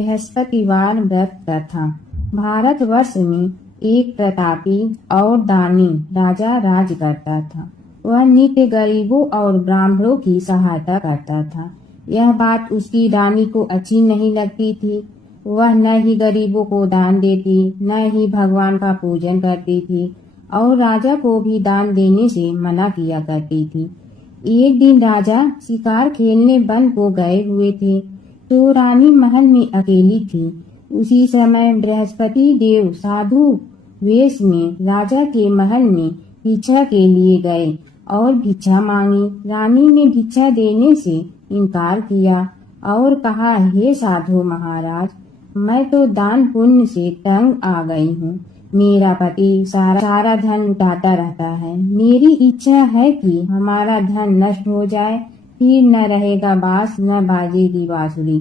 बृहस्पतिवार व्रत कथा। भारतवर्ष में एक प्रतापी और दानी राजा राज करता था। वह नित्य गरीबों और ब्राह्मणों की सहायता करता था। यह बात उसकी रानी को अच्छी नहीं लगती थी। वह न ही गरीबों को दान देती, न ही भगवान का पूजन करती थी और राजा को भी दान देने से मना किया करती थी। एक दिन राजा शिकार खेलने वन को गए हुए थे तो रानी महल में अकेली थी। उसी समय बृहस्पति देव साधु वेश में राजा के महल में भिक्षा के लिए गए और भिक्षा मांगी। रानी ने भिक्षा देने से इनकार किया और कहा, हे साधु महाराज, मैं तो दान पुण्य से तंग आ गई हूँ। मेरा पति सारा धन लुटाता रहता है। मेरी इच्छा है कि हमारा धन नष्ट हो जाए, फिर न रहेगा बांस न बाजेगी बांसुरी।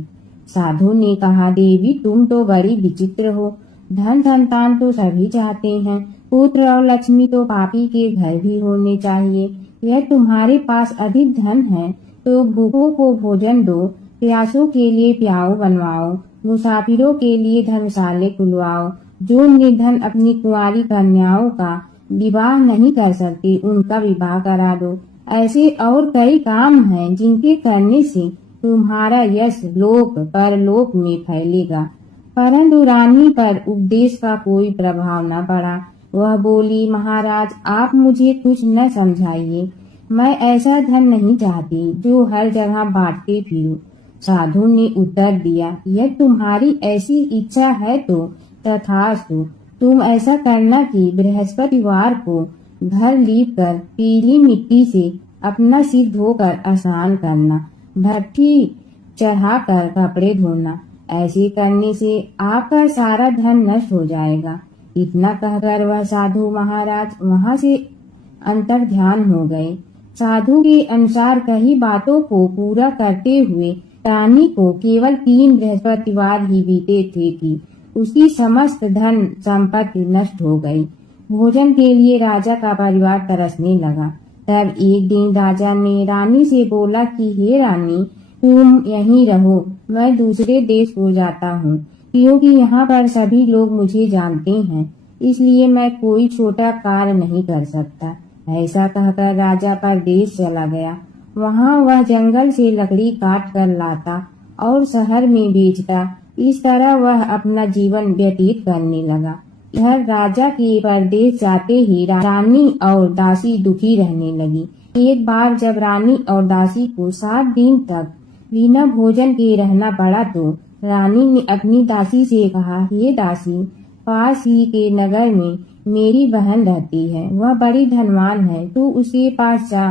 साधु ने कहा, देवी तुम तो बड़ी विचित्र हो। धन संतान तो सभी चाहते हैं, पुत्र और लक्ष्मी तो पापी के घर भी होने चाहिए। यह तुम्हारे पास अधिक धन है तो भूखों को भोजन दो, प्यासों के लिए प्याऊ बनवाओ, मुसाफिरों के लिए धर्मशाले खुलवाओ। जो निर्धन अपनी कुंवारी कन्याओं का विवाह नहीं कर सकती, उनका विवाह करा दो। ऐसे और कई काम हैं जिनके करने से तुम्हारा यश लोक परलोक में फैलेगा। परंतु रानी पर उपदेश का कोई प्रभाव न पड़ा। वह बोली, महाराज आप मुझे कुछ न समझाइए। मैं ऐसा धन नहीं चाहती जो हर जगह बांटते फिरूं। साधु ने उत्तर दिया, यह तुम्हारी ऐसी इच्छा है तो तथास्तु। तुम ऐसा करना कि बृहस्पतिवार को घर लीप कर पीली मिट्टी से अपना सिर धोकर स्नान करना, भट्ठी चढ़ाकर कपड़े धोना। ऐसे करने से आपका सारा धन नष्ट हो जाएगा। इतना कहकर वह साधु महाराज वहां से अंतर ध्यान हो गए। साधु के अनुसार कई बातों को पूरा करते हुए रानी को केवल 3 बृहस्पतिवार ही बीते थे कि उसकी समस्त धन संपत्ति नष्ट हो गई। भोजन के लिए राजा का परिवार तरसने लगा। तब एक दिन राजा ने रानी से बोला कि हे रानी, तुम यहीं रहो, मैं दूसरे देश को जाता हूँ, क्योंकि यहाँ पर सभी लोग मुझे जानते हैं, इसलिए मैं कोई छोटा कार्य नहीं कर सकता। ऐसा कहकर राजा परदेश चला गया। वहाँ वह जंगल से लकड़ी काट कर लाता और शहर में बेचता। इस तरह वह अपना जीवन व्यतीत करने लगा। इधर राजा के परदेश जाते ही रानी और दासी दुखी रहने लगी। एक बार जब रानी और दासी को 7 दिन तक बिना भोजन के रहना पड़ा तो रानी ने अपनी दासी से कहा, हे दासी, पास ही के नगर में मेरी बहन रहती है, वह बड़ी धनवान है, तू उसके पास जा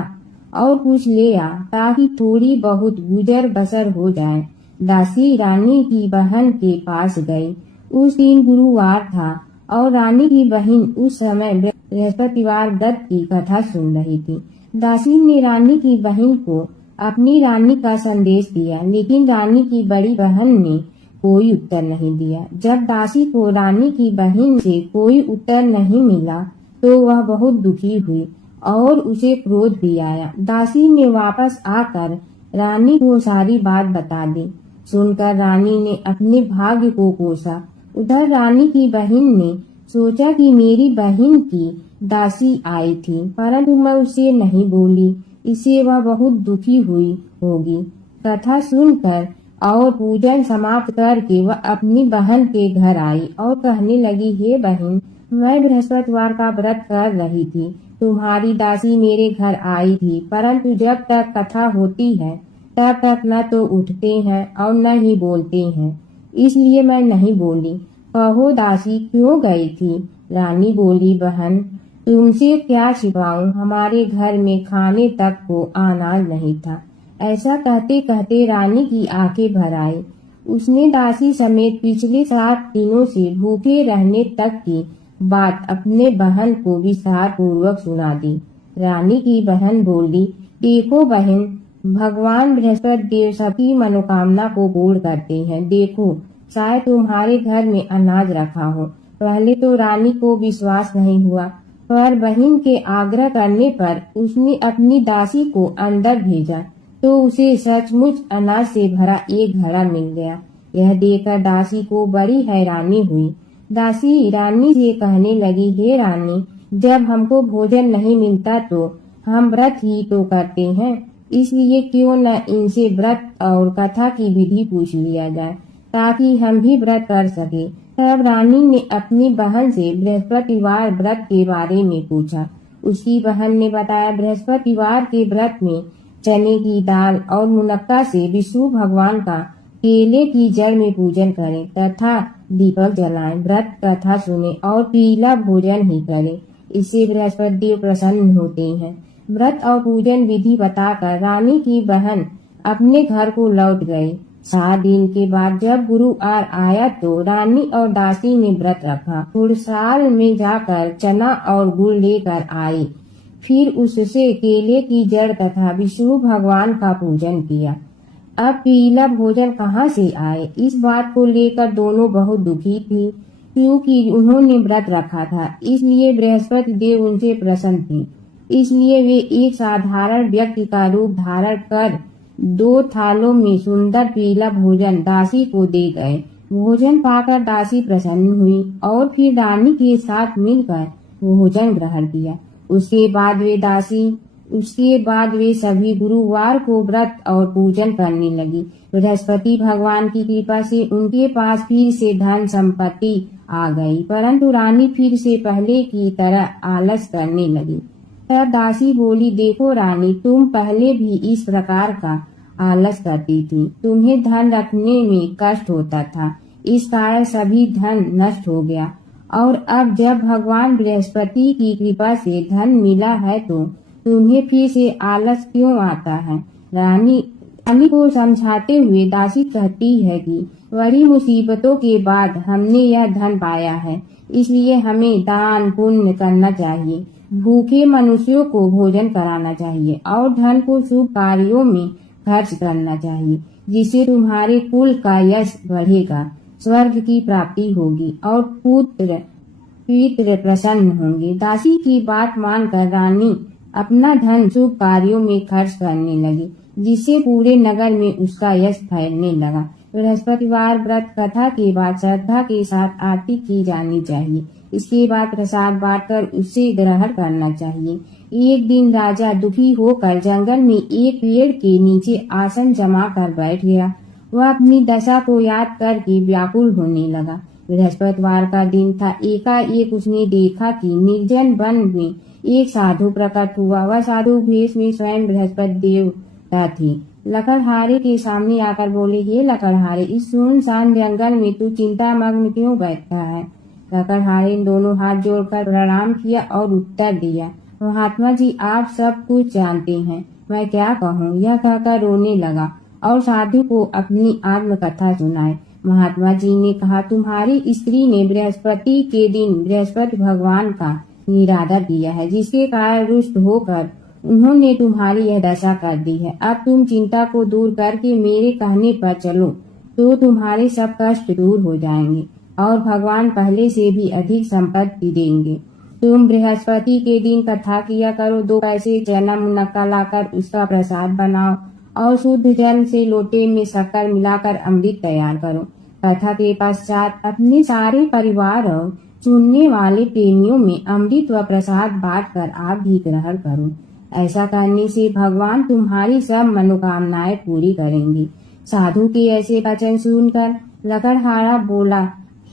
और कुछ ले आ ताकि थोड़ी बहुत गुजर बसर हो जाए। दासी रानी की बहन के पास गई। उस दिन गुरुवार था और रानी की बहन उस समय बृहस्पतिवार व्रत की कथा सुन रही थी। दासी ने रानी की बहन को अपनी रानी का संदेश दिया, लेकिन रानी की बड़ी बहन ने कोई उत्तर नहीं दिया। जब दासी को रानी की बहन से कोई उत्तर नहीं मिला तो वह बहुत दुखी हुई और उसे क्रोध भी आया। दासी ने वापस आकर रानी को सारी बात बता दी। सुनकर रानी ने अपने भाग्य को कोसा। उधर रानी की बहन ने सोचा कि मेरी बहन की दासी आई थी, परंतु मैं उसे नहीं बोली, इससे वह बहुत दुखी हुई होगी। कथा सुनकर और पूजन समाप्त करके वह अपनी बहन के घर आई और कहने लगी, हे बहन, मैं बृहस्पतिवार का व्रत कर रही थी। तुम्हारी दासी मेरे घर आई थी, परंतु जब तक कथा होती है तब तक न तो उठते हैं और न ही बोलते हैं, इसलिए मैं नहीं बोली। कहो दासी क्यों गई थी? रानी बोली, बहन तुमसे क्या छिपाऊं, हमारे घर में खाने तक को अनाज नहीं था। ऐसा कहते कहते रानी की आंखें भर आई। उसने दासी समेत पिछले 7 दिनों से भूखे रहने तक की बात अपने बहन को विस्तार पूर्वक सुना दी। रानी की बहन बोली, देखो बहन, भगवान बृहस्पति देव सबकी मनोकामना को पूर्ण करते हैं। देखो, शायद तुम्हारे घर में अनाज रखा हो। पहले तो रानी को विश्वास नहीं हुआ, पर बहन के आग्रह करने पर उसने अपनी दासी को अंदर भेजा तो उसे सचमुच अनाज से भरा एक घड़ा मिल गया। यह देखकर दासी को बड़ी हैरानी हुई। दासी रानी से कहने लगी, हे रानी, जब हमको भोजन नहीं मिलता तो हम व्रत ही तो करते हैं, इसलिए क्यों न इनसे व्रत और कथा की विधि पूछ लिया जाए ताकि हम भी व्रत कर सके। तब रानी ने अपनी बहन से बृहस्पतिवार व्रत के बारे में पूछा। उसकी बहन ने बताया, बृहस्पतिवार के व्रत में चने की दाल और मुनक्का से विष्णु भगवान का केले की जड़ में पूजन करें तथा दीपक जलाएं, व्रत कथा सुने और पीला भोजन ही करें। इससे बृहस्पति देव प्रसन्न होते हैं। व्रत और पूजन विधि बताकर रानी की बहन अपने घर को लौट गई। 7 दिन के बाद जब गुरुवार आया तो रानी और दासी ने व्रत रखा। गुड़साल में जाकर चना और गुड़ लेकर आए, फिर उससे केले की जड़ तथा विष्णु भगवान का पूजन किया। अब पीला भोजन कहाँ से आए, इस बात को लेकर दोनों बहुत दुखी थी, क्योंकि उन्होंने व्रत रखा था, इसलिए बृहस्पति देव उनसे प्रसन्न थे। इसलिए वे एक साधारण व्यक्ति का रूप धारण कर 2 थालों में सुंदर पीला भोजन दासी को दे गए। भोजन पाकर दासी प्रसन्न हुई और फिर रानी के साथ मिलकर भोजन ग्रहण किया। उसके बाद वे सभी गुरुवार को व्रत और पूजन करने लगी। बृहस्पति भगवान की कृपा से उनके पास फिर से धन संपत्ति आ गई, परंतु रानी फिर से पहले की तरह आलस करने लगी। तब दासी बोली, देखो रानी, तुम पहले भी इस प्रकार का आलस करती थी, तुम्हें धन रखने में कष्ट होता था, इस कारण सभी धन नष्ट हो गया, और अब जब भगवान बृहस्पति की कृपा से धन मिला है तो तुम्हें फिर से आलस क्यों आता है। रानी को समझाते हुए दासी कहती है कि बड़ी मुसीबतों के बाद हमने यह धन पाया है, इसलिए हमें दान पुण्य करना चाहिए, भूखे मनुष्यों को भोजन कराना चाहिए और धन को शुभ कार्यों में खर्च करना चाहिए, जिससे तुम्हारे कुल का यश बढ़ेगा, स्वर्ग की प्राप्ति होगी और पितृ प्रसन्न होंगे। दासी की बात मानकर रानी अपना धन शुभ कार्यों में खर्च करने लगी, जिससे पूरे नगर में उसका यश फैलने लगा। बृहस्पतिवार व्रत कथा के बाद श्रद्धा के साथ आरती की जानी चाहिए। इसके बाद प्रसाद बांटकर उससे ग्रहण करना चाहिए। एक दिन राजा दुखी होकर जंगल में एक पेड़ के नीचे आसन जमा कर बैठ गया। वह अपनी दशा को याद करके व्याकुल होने लगा। बृहस्पतिवार का दिन था। एकाएक उसने देखा कि निर्जन वन में एक साधु प्रकट हुआ। वह साधु भेष में स्वयं बृहस्पति देवता थे। लकड़हारे के सामने आकर बोले, हे लकड़हारे, इस सुनसान जंगल में तू चिंता मग्न क्यों बैठा है। लकड़हारे ने दोनों हाथ जोड़कर प्रणाम किया और उत्तर दिया, महात्मा जी, आप सब कुछ जानते हैं, मैं क्या कहूँ। यह कहकर रोने लगा और साधु को अपनी आत्मकथा सुनाई। महात्मा जी ने कहा, तुम्हारी स्त्री ने बृहस्पति के दिन बृहस्पति भगवान का निरादर किया है, जिसके कारण रुष्ट होकर उन्होंने तुम्हारी यह दशा कर दी है। अब तुम चिंता को दूर करके मेरे कहने पर चलो तो तुम्हारे सब कष्ट दूर हो जाएंगे और भगवान पहले से भी अधिक संपत्ति देंगे। तुम बृहस्पति के दिन कथा किया करो। 2 पैसे चना मुनक्का लाकर उसका प्रसाद बनाओ और शुद्ध जल से लोटे में शक्कर मिलाकर अमृत तैयार करो। कथा के पश्चात अपने सारे परिवार और चुनने वाले प्रेमियों में अमृत व प्रसाद बांटकर आप भी ग्रहण करो। ऐसा करने से भगवान तुम्हारी सब मनोकामनाएं पूरी करेंगे। साधु के ऐसे वचन सुनकर लकड़हारा बोला,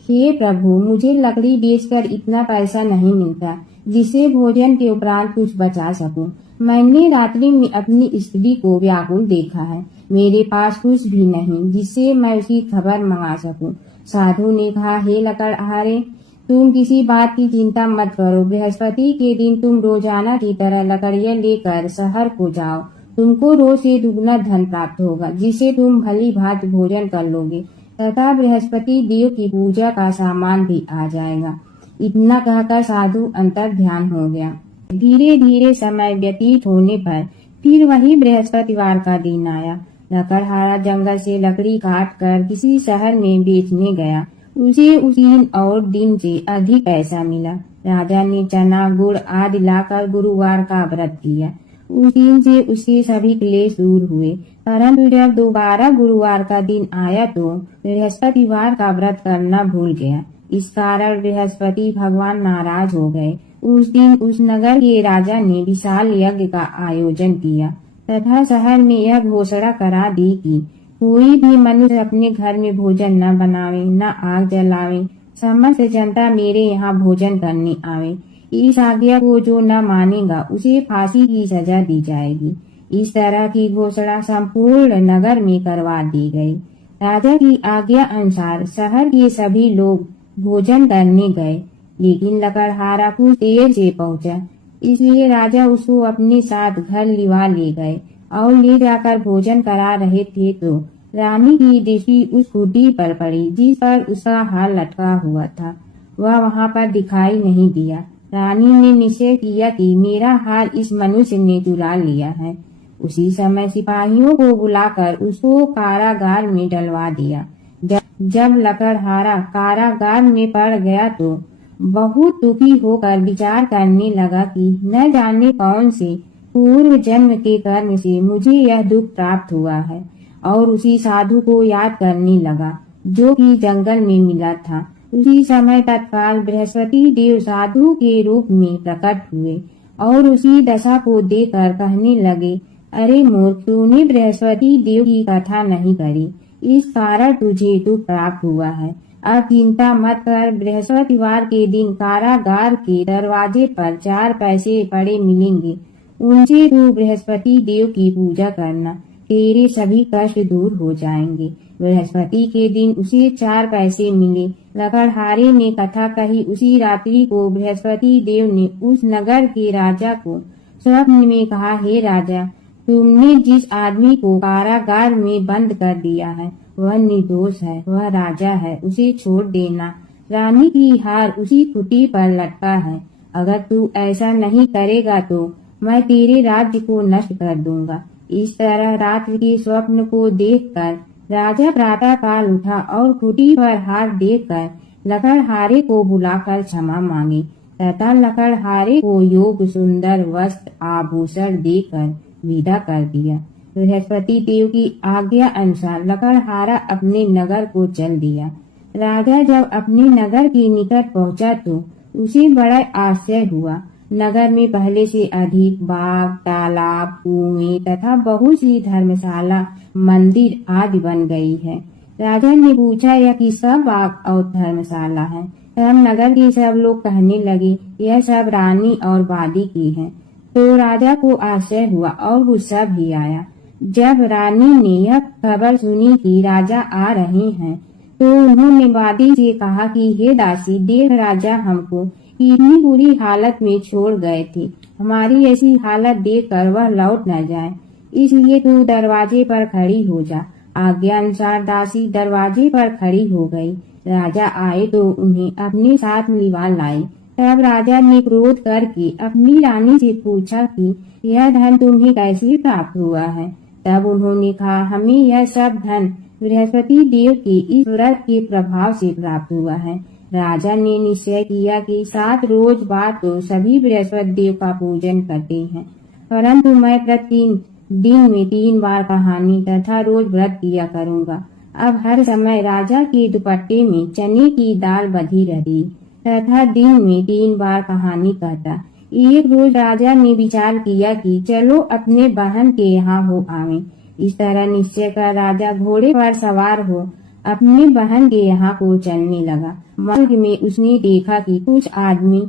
हे प्रभु, मुझे लकड़ी बेचकर इतना पैसा नहीं मिलता जिससे भोजन के उपरांत कुछ बचा सकूं। मैंने रात्रि में अपनी स्त्री को व्याकुल देखा है। मेरे पास कुछ भी नहीं जिससे मैं उसकी खबर मंगा सकूं। साधु ने कहा, हे लकड़हारे, तुम किसी बात की चिंता मत करो। बृहस्पति के दिन तुम रोजाना की तरह लकड़ियां लेकर शहर को जाओ। तुमको रोज से दुगना धन प्राप्त होगा, जिससे तुम भली भांति भोजन कर लोगे तथा बृहस्पति देव की पूजा का सामान भी आ जाएगा। इतना कहकर साधु अंतर ध्यान हो गया। धीरे धीरे समय व्यतीत होने पर फिर वही बृहस्पतिवार का दिन आया। लकड़हारा जंगल से लकड़ी काट कर किसी शहर में बेचने गया। उसे उस दिन और दिन से अधिक पैसा मिला। राजा ने चना गुड़ आदि लाकर गुरुवार का व्रत किया। उस दिन से उसके सभी क्लेश दूर हुए। परंतु जब दोबारा गुरुवार का दिन आया तो बृहस्पतिवार का व्रत करना भूल गया। इस कारण बृहस्पति भगवान नाराज हो गए। उस दिन उस नगर के राजा ने विशाल यज्ञ का आयोजन किया तथा शहर में यह घोषणा करा दी कि कोई भी मनुष्य अपने घर में भोजन न बनावे, न आग जलावे। समस्त जनता मेरे यहाँ भोजन करने आवे। इस आज्ञा को जो न मानेगा उसे फांसी की सजा दी जाएगी। इस तरह की घोषणा संपूर्ण नगर में करवा दी गई। राजा की आज्ञा अनुसार शहर के सभी लोग भोजन करने गए, लेकिन लकड़हारा कुछ देर से पहुंचा। इसलिए राजा उसको अपने साथ घर लिवा ले गए और ले जाकर भोजन करा रहे थे तो रानी की दृष्टि उस खूंटी पर पड़ी जिस पर उसका हार लटका हुआ था। वह वहां पर दिखाई नहीं दिया। रानी ने निश्चय किया कि मेरा हार इस मनुष्य ने चुरा लिया है। उसी समय सिपाहियों को बुलाकर उसको कारागार में डलवा दिया। जब लकड़हारा कारागार में पड़ गया तो बहुत दुखी होकर विचार करने लगा कि न जाने कौन से पूर्व जन्म के कर्म से मुझे यह दुख प्राप्त हुआ है, और उसी साधु को याद करने लगा जो कि जंगल में मिला था। उसी समय तत्काल बृहस्पति देव साधु के रूप में प्रकट हुए और उसी दशा को देखकर कहने लगे, अरे मूर्ख, तूने बृहस्पति देव की कथा नहीं करी, इस कारण तुझे दुख प्राप्त हुआ है। अब चिंता मत कर। बृहस्पतिवार के दिन कारागार के दरवाजे पर 4 पैसे पड़े मिलेंगे, उनसे तू बृहस्पति देव की पूजा करना, तेरे सभी कष्ट दूर हो जाएंगे। बृहस्पति के दिन उसे 4 पैसे मिले। लकड़हारे ने कथा कही। उसी रात्रि को बृहस्पति देव ने उस नगर के राजा को स्वप्न में कहा, हे राजा, तुमने जिस आदमी को कारागार में बंद कर दिया है वह निर्दोष है, वह राजा है, उसे छोड़ देना। रानी की हार उसी खूंटी पर लटका है। अगर तू ऐसा नहीं करेगा तो मैं तेरे राज्य को नष्ट कर दूंगा। इस तरह रात्रि के स्वप्न को देखकर राजा प्रातः काल उठा और खूंटी पर हार देखकर लकड़हारे को बुलाकर क्षमा मांगी तथा लकड़हारे को योग सुंदर वस्त्र आभूषण देकर विदा कर दिया। बृहस्पति देव की आज्ञा अनुसार लकड़हारा अपने नगर को चल दिया। राजा जब अपने नगर के निकट पहुंचा तो उसे बड़ा आश्चर्य हुआ। नगर में पहले से अधिक बाग, तालाब, कुएं तथा बहुत सी धर्मशाला, मंदिर आदि बन गई है। राजा ने पूछा, यह किसका बाग और धर्मशाला है? तब नगर के सब लोग कहने लगे, यह सब रानी और वादी की है। तो राजा को आश्चर्य हुआ और गुस्सा भी आया। जब रानी ने यह खबर सुनी कि राजा आ रहे हैं तो उन्होंने वादी से कहा कि हे दासी, देख राजा हमको इतनी बुरी हालत में छोड़ गए थे, हमारी ऐसी हालत देखकर वह लौट न जाए, इसलिए तू दरवाजे पर खड़ी हो जा। आज्ञा अनुसार दासी दरवाजे पर खड़ी हो गई। राजा आए तो उन्हें अपने साथ लिवा लाए। तब राजा ने क्रोध करके अपनी रानी से पूछा कि यह धन तुम्हें कैसे प्राप्त हुआ है? तब उन्होंने कहा, हमें यह सब धन बृहस्पति देव के इस व्रत के प्रभाव से प्राप्त हुआ है। राजा ने निश्चय किया कि 7 रोज बाद तो सभी बृहस्पति देव का पूजन करते हैं, परंतु मैं प्रतिदिन दिन में 3 बार कहानी तथा रोज व्रत किया करूँगा। अब हर समय राजा के दुपट्टे में चने की दाल बधी रही तथा दिन में 3 बार कहानी कहता। एक रोज राजा ने विचार किया कि चलो अपने बहन के यहाँ हो आवे। इस तरह निश्चय कर राजा घोड़े पर सवार हो अपनी बहन के यहाँ को चलने लगा। मार्ग में उसने देखा कि कुछ आदमी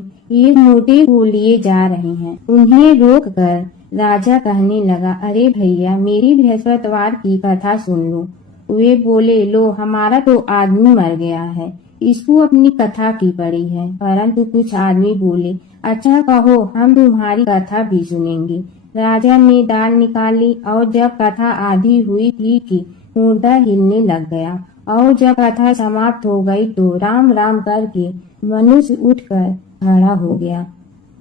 एक मोटे को लिए जा रहे हैं। उन्हें रोक कर राजा कहने लगा, अरे भैया, मेरी बृहस्पतिवार की कथा सुन लो। वे बोले, लो, हमारा तो आदमी मर गया है, इसको अपनी कथा की पड़ी है। परंतु कुछ आदमी बोले, अच्छा कहो, हम तुम्हारी कथा भी सुनेंगे। राजा ने दाल निकाली और जब कथा आधी हुई थी कि मुर्दा हिलने लग गया, और जब कथा समाप्त हो गई तो राम राम करके मनुष्य उठकर खड़ा हो गया।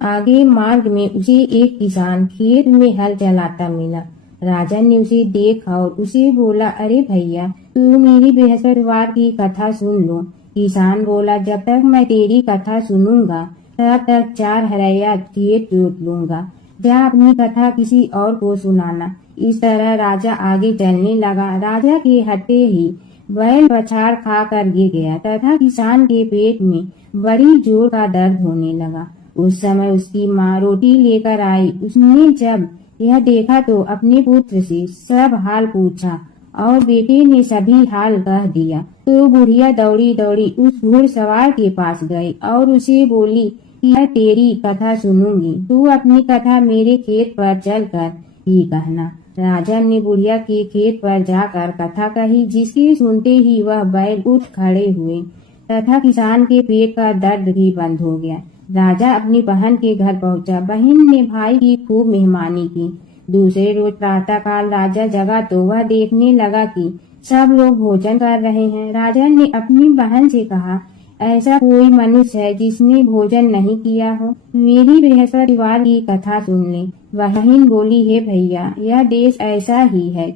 आगे मार्ग में उसे एक किसान खेत में हल चलाता मिला। राजा ने उसे देखा और उसे बोला, अरे भैया, तू मेरी बृहस्पतिवार की कथा सुन लो। किसान बोला, जब तक मैं तेरी कथा सुनूंगा तब तक 4 हरैया खेत जोत लूंगा। जा अपनी कथा किसी और को सुनाना। इस तरह राजा आगे चलने लगा। राजा के हटते ही बैल पछाड़ खा कर गिर गया तथा किसान के पेट में बड़ी जोर का दर्द होने लगा। उस समय उसकी माँ रोटी लेकर आई। उसने जब यह देखा तो अपने पुत्र से सब हाल पूछा और बेटे ने सभी हाल कह दिया। तो बुढ़िया दौड़ी दौड़ी उस घुड़सवार के पास गई और उसे बोली कि मैं तेरी कथा सुनूंगी, तू अपनी कथा मेरे खेत पर चलकर ही कहना। राजा ने बुढ़िया के खेत पर जाकर कथा कही, जिसके सुनते ही वह बैल उठ खड़े हुए तथा किसान के पेट का दर्द भी बंद हो गया। राजा अपनी बहन के घर पहुंचा। बहन ने भाई की खूब मेहमानी की। दूसरे रोज प्रातः काल राजा जगा तो वह देखने लगा कि सब लोग भोजन कर रहे हैं। राजा ने अपनी बहन से कहा, ऐसा कोई मनुष्य है जिसने भोजन नहीं किया हो, मेरी बृहस्पतिवार की कथा सुन ले। बहन बोली, हे भैया, यह देश ऐसा ही है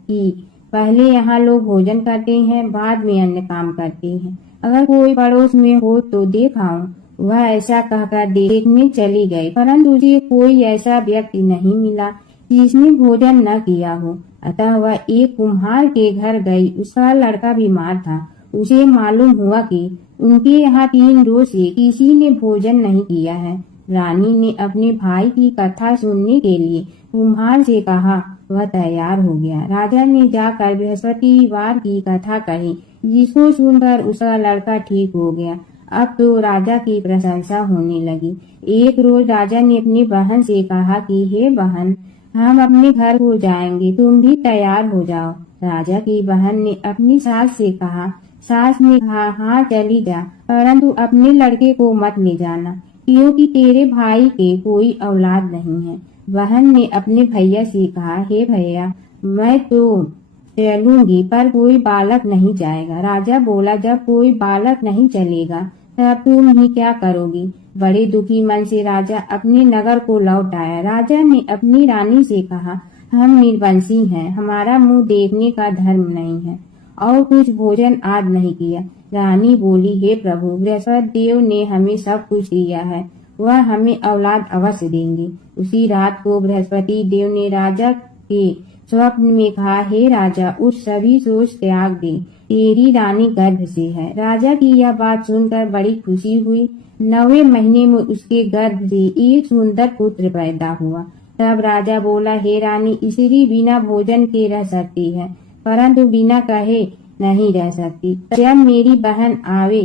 कि पहले यहाँ लोग भोजन करते हैं, बाद में अन्य काम करते हैं। अगर कोई पड़ोस में हो तो देखाऊं। वह ऐसा कहकर देखने चली गई, परंतु उसे कोई ऐसा व्यक्ति नहीं मिला जिसने भोजन न किया हो। अतः वह एक कुम्हार के घर गई। उसका लड़का बीमार था। उसे मालूम हुआ कि उनके यहाँ 3 रोज से किसी ने भोजन नहीं किया है। रानी ने अपने भाई की कथा सुनने के लिए कुम्हार से कहा। वह तैयार हो गया। राजा ने जाकर बृहस्पतिवार की कथा कही, जिसको सुनकर उसका लड़का ठीक हो गया। अब तो राजा की प्रशंसा होने लगी। एक रोज राजा ने अपनी बहन से कहा कि हे बहन, हम अपने घर को जाएंगे, तुम भी तैयार हो जाओ। राजा की बहन ने अपनी सास से कहा। सास ने कहा, हाँ चली जा, परंतु अपने लड़के को मत ले जाना, क्योंकि तेरे भाई के कोई औलाद नहीं है। बहन ने अपने भैया से कहा, हे भैया, मैं तो चलूंगी पर कोई बालक नहीं जाएगा। राजा बोला, जब कोई बालक नहीं चलेगा तब तुम ही क्या करोगी। बड़े दुखी मन से राजा अपने नगर को लौट आया। राजा ने अपनी रानी से कहा, हम निर्वंशी हैं, हमारा मुंह देखने का धर्म नहीं है और कुछ भोजन आज नहीं किया। रानी बोली, हे प्रभु, बृहस्पति देव ने हमें सब कुछ दिया है, वह हमें औलाद अवश्य देंगे। उसी रात को बृहस्पति देव ने राजा के स्वप्न में कहा, हे राजा, उठ सभी सोच त्याग दे, तेरी रानी गर्भ से है। राजा की यह बात सुनकर बड़ी खुशी हुई। 9वें महीने में उसके गर्भ से एक सुंदर पुत्र पैदा हुआ। तब राजा बोला, हे रानी, स्त्री बिना भोजन के रह सकती है, परंतु बिना कहे नहीं रह सकती। जब मेरी बहन आवे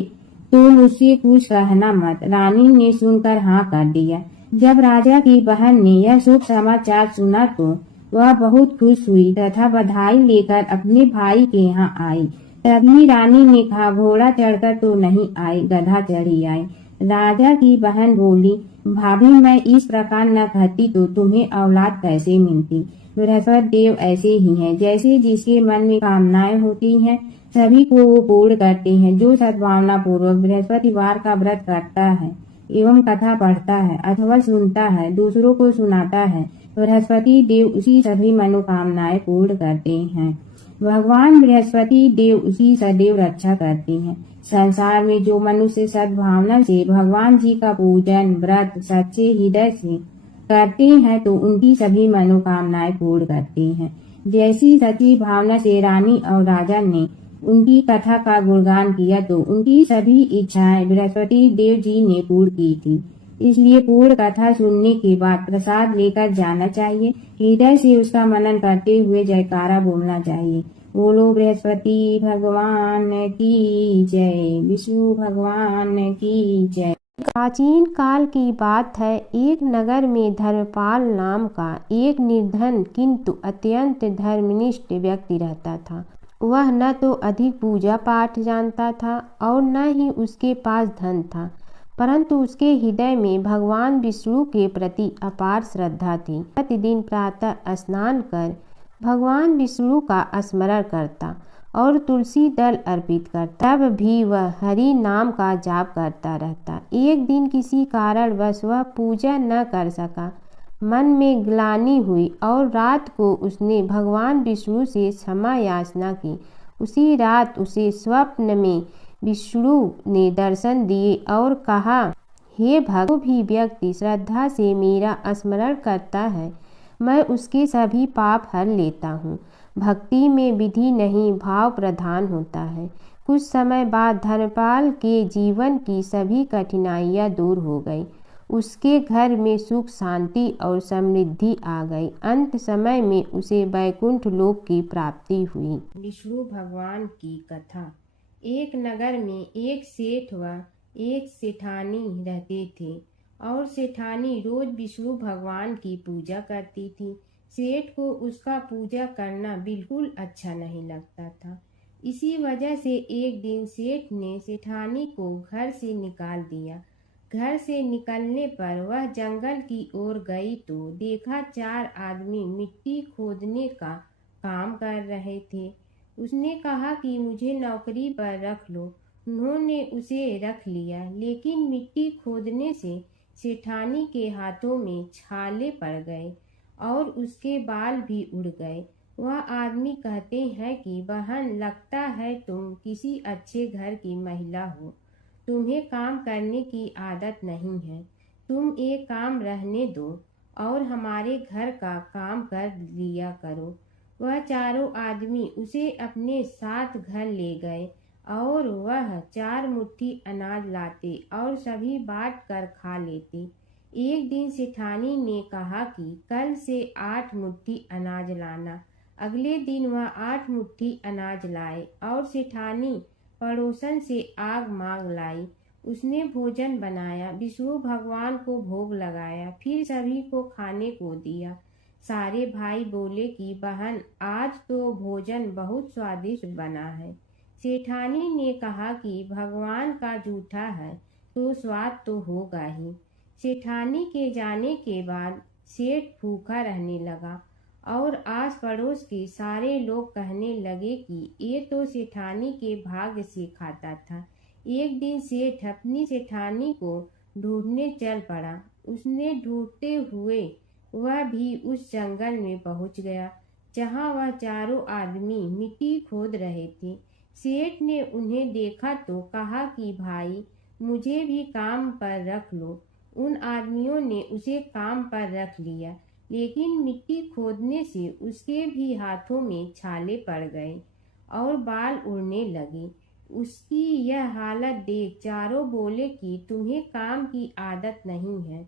तुम उससे कुछ कहना मत। रानी ने सुनकर हाँ कर दिया। जब राजा की बहन ने यह शुभ समाचार सुना तो वह बहुत खुश हुई तथा बधाई लेकर अपने भाई के यहाँ आई। तभी रानी ने कहा, घोड़ा चढ़कर तो नहीं आई, गधा चढ़ी आई। राजा की बहन बोली, भाभी, मैं इस प्रकार न कहती तो तुम्हें औलाद कैसे मिलती। बृहस्पति देव ऐसे ही हैं, जैसे जिसके मन में कामनाएं होती हैं सभी को वो पूर्ण करते हैं। जो सद्भावना पूर्वक बृहस्पतिवार का व्रत करता है एवं कथा पढ़ता है अथवा सुनता है, दूसरों को सुनाता है, बृहस्पति देव उसी सभी मनोकामनाएं पूर्ण करते हैं। भगवान बृहस्पति देव उसी सदैव रक्षा करते हैं। संसार में जो मनुष्य सद्भावना से भगवान जी का पूजन व्रत सच्चे हृदय से करते हैं तो उनकी सभी मनोकामनाएं पूर्ण करते हैं। जैसी सच्ची भावना से रानी और राजा ने उनकी कथा का गुणगान किया तो उनकी सभी इच्छाएं बृहस्पति देव जी ने पूर्ण की थी। इसलिए पूर्ण कथा सुनने के बाद प्रसाद लेकर जाना चाहिए। हृदय से उसका मनन करते हुए जयकारा बोलना चाहिए। बोलो बृहस्पति भगवान की जय, विष्णु भगवान की जय। प्राचीन काल की बात है। एक नगर में धर्मपाल नाम का एक निर्धन किंतु अत्यंत धर्मनिष्ठ व्यक्ति रहता था। वह न तो अधिक पूजा पाठ जानता था और न ही उसके पास धन था, परंतु उसके हृदय में भगवान विष्णु के प्रति अपार श्रद्धा थी। प्रतिदिन प्रातः स्नान कर भगवान विष्णु का स्मरण करता और तुलसी दल अर्पित करता। तब भी वह हरि नाम का जाप करता रहता। एक दिन किसी कारणवश वह पूजा न कर सका। मन में ग्लानि हुई और रात को उसने भगवान विष्णु से क्षमा याचना की। उसी रात उसे स्वप्न में विष्णु ने दर्शन दिए और कहा, हे भक्त, जो भी व्यक्ति श्रद्धा से मेरा स्मरण करता है, मैं उसके सभी पाप हर लेता हूँ। भक्ति में विधि नहीं, भाव प्रधान होता है। कुछ समय बाद धर्मपाल के जीवन की सभी कठिनाइयाँ दूर हो गई। उसके घर में सुख, शांति और समृद्धि आ गई। अंत समय में उसे वैकुंठ लोक की प्राप्ति हुई। विष्णु भगवान की कथा। एक नगर में एक सेठ व एक सेठानी रहते थे और सेठानी रोज विष्णु भगवान की पूजा करती थी। सेठ को उसका पूजा करना बिल्कुल अच्छा नहीं लगता था। इसी वजह से एक दिन सेठ ने सेठानी को घर से निकाल दिया। घर से निकलने पर वह जंगल की ओर गई तो देखा 4 आदमी मिट्टी खोदने का काम कर रहे थे। उसने कहा कि मुझे नौकरी पर रख लो। उन्होंने उसे रख लिया, लेकिन मिट्टी खोदने से सेठानी के हाथों में छाले पड़ गए और उसके बाल भी उड़ गए। वह आदमी कहते हैं कि बहन, लगता है तुम किसी अच्छे घर की महिला हो। तुम्हें काम करने की आदत नहीं है। तुम एक काम रहने दो और हमारे घर का काम कर लिया करो। वह चारों आदमी उसे अपने साथ घर ले गए और वह 4 मुट्ठी अनाज लाते और सभी बांट कर खा लेते। एक दिन सेठानी ने कहा कि कल से 8 मुट्ठी अनाज लाना। अगले दिन वह 8 मुट्ठी अनाज लाए और सेठानी पड़ोसन से आग मांग लाई। उसने भोजन बनाया, विष्णु भगवान को भोग लगाया, फिर सभी को खाने को दिया। सारे भाई बोले कि बहन, आज तो भोजन बहुत स्वादिष्ट बना है। सेठानी ने कहा कि भगवान का जूठा है तो स्वाद तो होगा ही। सेठानी के जाने के बाद सेठ भूखा रहने लगा और आस पड़ोस के सारे लोग कहने लगे कि ये तो सेठानी के भाग्य से खाता था। एक दिन सेठ अपनी सेठानी को ढूंढने चल पड़ा। उसने ढूंढते हुए वह भी उस जंगल में पहुंच गया जहां वह चारों आदमी मिट्टी खोद रहे थे। सेठ ने उन्हें देखा तो कहा कि भाई, मुझे भी काम पर रख लो। उन आदमियों ने उसे काम पर रख लिया, लेकिन मिट्टी खोदने से उसके भी हाथों में छाले पड़ गए और बाल उड़ने लगे। उसकी यह हालत देख चारों बोले कि तुम्हें काम की आदत नहीं है,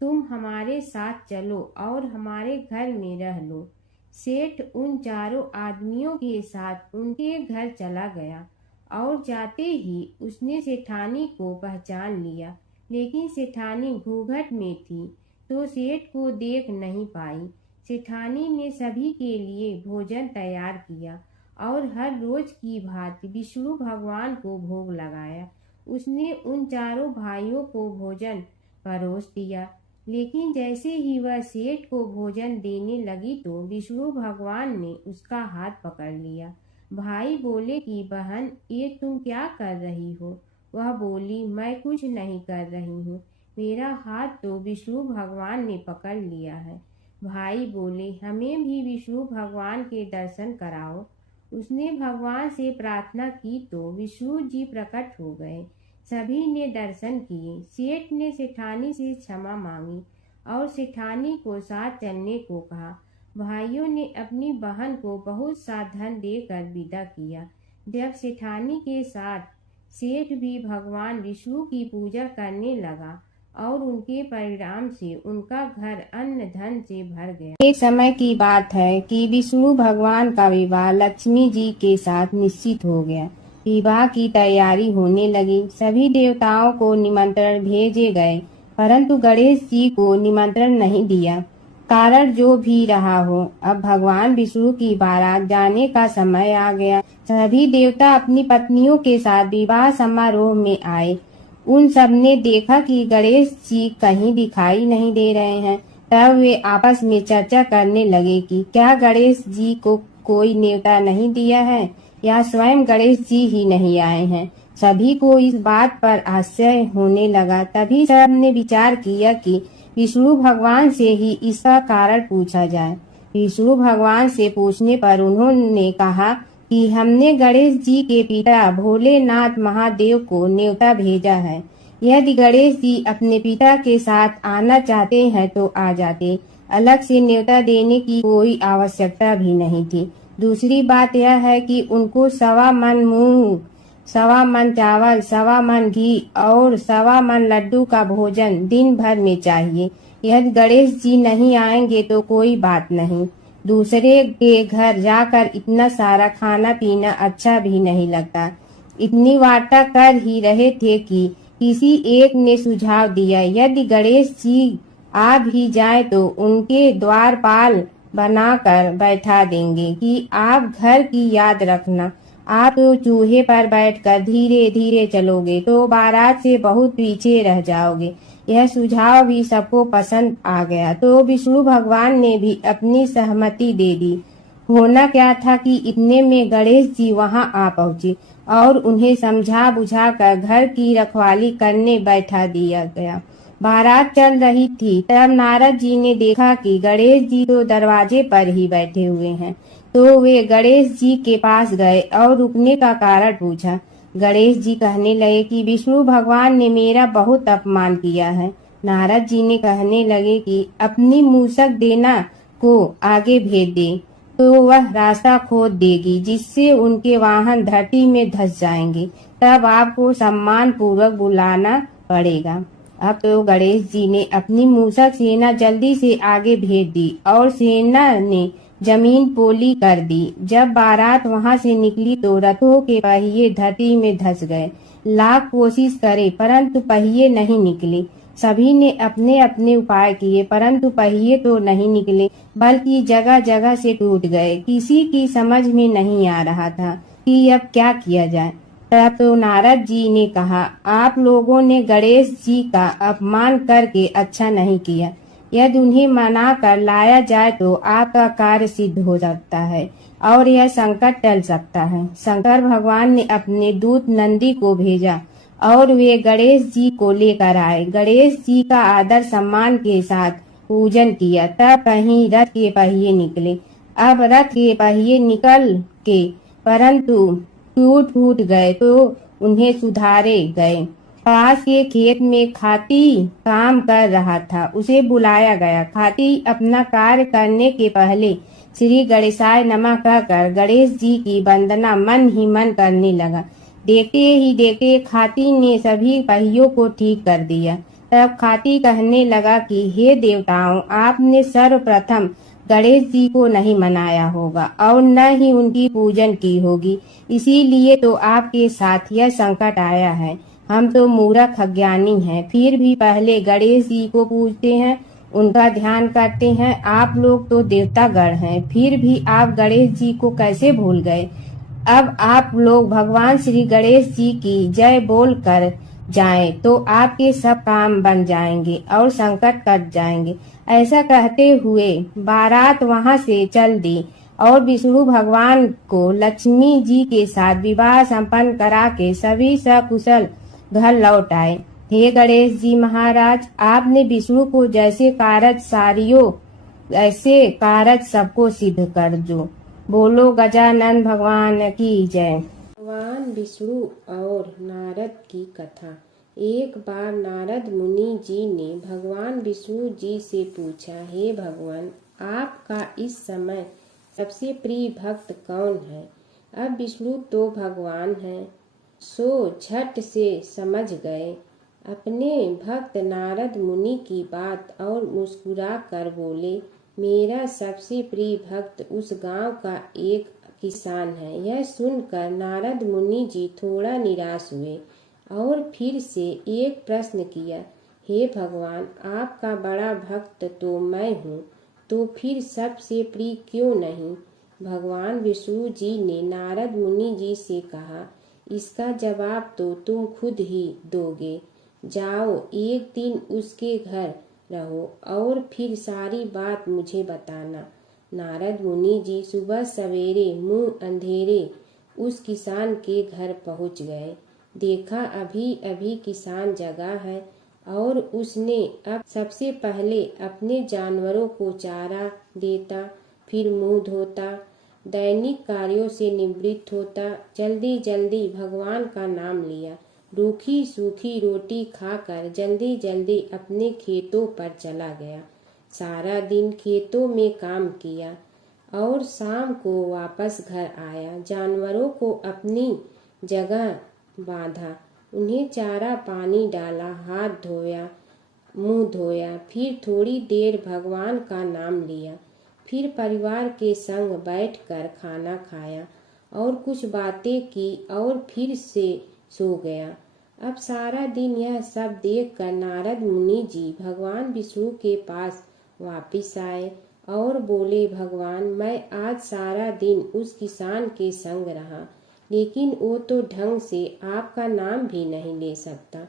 तुम हमारे साथ चलो और हमारे घर में रह लो। सेठ उन चारों आदमियों के साथ उनके घर चला गया और जाते ही उसने सेठानी को पहचान लिया, लेकिन सेठानी घूंघट में थी तो सेठ को देख नहीं पाई। सेठानी ने सभी के लिए भोजन तैयार किया और हर रोज की भांति विष्णु भगवान को भोग लगाया। उसने उन चारों भाइयों को भोजन परोस दिया, लेकिन जैसे ही वह सेठ को भोजन देने लगी तो विष्णु भगवान ने उसका हाथ पकड़ लिया। भाई बोले कि बहन, ये तुम क्या कर रही हो? वह बोली, मैं कुछ नहीं कर रही हूँ, मेरा हाथ तो विष्णु भगवान ने पकड़ लिया है। भाई बोले, हमें भी विष्णु भगवान के दर्शन कराओ। उसने भगवान से प्रार्थना की तो विष्णु जी प्रकट हो गए। सभी ने दर्शन किए। सेठ ने सेठानी से क्षमा मांगी और सेठानी को साथ चलने को कहा। भाइयों ने अपनी बहन को बहुत सा धन देकर विदा किया। जब सेठानी के साथ सेठ भी भगवान विष्णु की पूजा करने लगा और उनके परिणाम से उनका घर अन्न धन से भर गया। एक समय की बात है कि विष्णु भगवान का विवाह लक्ष्मी जी के साथ निश्चित हो गया। विवाह की तैयारी होने लगी। सभी देवताओं को निमंत्रण भेजे गए, परंतु गणेश जी को निमंत्रण नहीं दिया। कारण जो भी रहा हो, अब भगवान विष्णु की बारात जाने का समय आ गया। सभी देवता अपनी पत्नियों के साथ विवाह समारोह में आए। उन सब ने देखा कि गणेश जी कहीं दिखाई नहीं दे रहे हैं। तब वे आपस में चर्चा करने लगे कि क्या गणेश जी को कोई न्योता नहीं दिया है या स्वयं गणेश जी ही नहीं आए हैं। सभी को इस बात पर आश्चर्य होने लगा। तभी सब ने विचार किया कि विष्णु भगवान से ही इसका कारण पूछा जाए। विष्णु भगवान से पूछने पर उन्होंने कहा कि हमने गणेश जी के पिता भोलेनाथ महादेव को न्योता भेजा है। यदि गणेश जी अपने पिता के साथ आना चाहते हैं तो आ जाते, अलग से न्योता देने की कोई आवश्यकता भी नहीं थी। दूसरी बात यह है कि उनको 1.25 मन मूंग, 1.25 मन चावल, 1.25 मन घी और 1.25 मन लड्डू का भोजन दिन भर में चाहिए। यदि गणेश जी नहीं आएंगे तो कोई बात नहीं, दूसरे के घर जाकर इतना सारा खाना पीना अच्छा भी नहीं लगता। इतनी वार्ता कर ही रहे थे कि किसी एक ने सुझाव दिया, यदि गणेश जी आ भी जाए तो उनके द्वारपाल बनाकर बैठा देंगे कि आप घर की याद रखना। आप तो चूहे पर बैठकर धीरे धीरे चलोगे तो बारात से बहुत पीछे रह जाओगे। यह सुझाव भी सबको पसंद आ गया तो विष्णु भगवान ने भी अपनी सहमति दे दी। होना क्या था कि इतने में गणेश जी वहां आ पहुंचे और उन्हें समझा बुझाकर घर की रखवाली करने बैठा दिया गया। बारात चल रही थी तब नारद जी ने देखा कि गणेश जी तो दरवाजे पर ही बैठे हुए हैं, तो वे गणेश जी के पास गए और रुकने का कारण पूछा। गणेश जी कहने लगे कि विष्णु भगवान ने मेरा बहुत अपमान किया है। नारद जी ने कहने लगे कि अपनी मूसक देना को आगे भेज दे तो वह रास्ता खोद देगी, जिससे उनके वाहन धरती में धंस जाएंगे। तब आपको सम्मान पूर्वक बुलाना पड़ेगा। अब तो गणेश जी ने अपनी मूसक सेना जल्दी से आगे भेज दी और सेना ने जमीन पोली कर दी। जब बारात वहां से निकली तो रथों के पहिए धरती में धंस गए। लाख कोशिश करे परंतु पहिए नहीं निकले। सभी ने अपने अपने उपाय किए परंतु पहिए तो नहीं निकले, बल्कि जगह जगह से टूट गए। किसी की समझ में नहीं आ रहा था कि अब क्या किया जाए। तब तो नारद जी ने कहा, आप लोगों ने गणेश जी का अपमान करके अच्छा नहीं किया। यदि उन्हें मना कर लाया जाए तो आपका कार्य सिद्ध हो सकता है और यह संकट टल सकता है। शंकर भगवान ने अपने दूत नंदी को भेजा और वे गणेश जी को लेकर आए। गणेश जी का आदर सम्मान के साथ पूजन किया। तब कहीं रथ के पहिए निकले। अब रथ के पहिए निकल के परंतु टूट गए तो उन्हें सुधारे गए। पास के खेत में खाती काम कर रहा था, उसे बुलाया गया। खाती अपना कार्य करने के पहले श्री गणेशाय नमः कहकर गणेश जी की वंदना मन ही मन करने लगा। देखते ही देखते खाती ने सभी पहियों को ठीक कर दिया। तब खाती कहने लगा कि हे देवताओं, आपने सर्वप्रथम गणेश जी को नहीं मनाया होगा और न ही उनकी पूजन की होगी, इसीलिए तो आपके साथ यह संकट आया है। हम तो मूर्ख अज्ञानी हैं, फिर भी पहले गणेश जी को पूजते हैं, उनका ध्यान करते हैं। आप लोग तो देवतागण हैं, फिर भी आप गणेश जी को कैसे भूल गए। अब आप लोग भगवान श्री गणेश जी की जय बोल कर जाएं तो आपके सब काम बन जाएंगे और संकट कट जाएंगे। ऐसा कहते हुए बारात वहां से चल दी और विष्णु भगवान को लक्ष्मी जी के साथ विवाह संपन्न करा के सभी सकुशल घर लौट आए। हे गणेश जी महाराज, आपने विष्णु को जैसे कारज सारियो ऐसे कारज सबको सिद्ध कर दो। बोलो गजानन भगवान की जय। भगवान विष्णु और नारद की कथा। एक बार नारद मुनि जी ने भगवान विष्णु जी से पूछा, हे भगवान, आपका इस समय सबसे प्रिय भक्त कौन है। अब विष्णु तो भगवान हैं, सो झट से समझ गए अपने भक्त नारद मुनि की बात और मुस्कुरा कर बोले, मेरा सबसे प्रिय भक्त उस गांव का एक किसान है। यह सुनकर नारद मुनि जी थोड़ा निराश हुए और फिर से एक प्रश्न किया, हे भगवान, आपका बड़ा भक्त तो मैं हूँ, तो फिर सबसे प्रिय क्यों नहीं। भगवान विष्णु जी ने नारद मुनि जी से कहा, इसका जवाब तो तुम खुद ही दोगे। जाओ, एक दिन उसके घर रहो और फिर सारी बात मुझे बताना। नारद मुनि जी सुबह सवेरे मुंह अंधेरे उस किसान के घर पहुंच गए। देखा अभी अभी किसान जगा है और उसने अब सबसे पहले अपने जानवरों को चारा देता, फिर मुंह धोता, दैनिक कार्यों से निवृत्त होता, जल्दी जल्दी भगवान का नाम लिया रूखी सूखी रोटी खाकर जल्दी जल्दी अपने खेतों पर चला गया। सारा दिन खेतों में काम किया और शाम को वापस घर आया। जानवरों को अपनी जगह बांधा, उन्हें चारा पानी डाला, हाथ धोया, मुंह धोया, फिर थोड़ी देर भगवान का नाम लिया, फिर परिवार के संग बैठकर खाना खाया और कुछ बातें की और फिर से सो गया। अब सारा दिन यह सब देखकर नारद मुनि जी भगवान विष्णु के पास वापिस आए और बोले, भगवान, मैं आज सारा दिन उस किसान के संग रहा, लेकिन वो तो ढंग से आपका नाम भी नहीं ले सकता।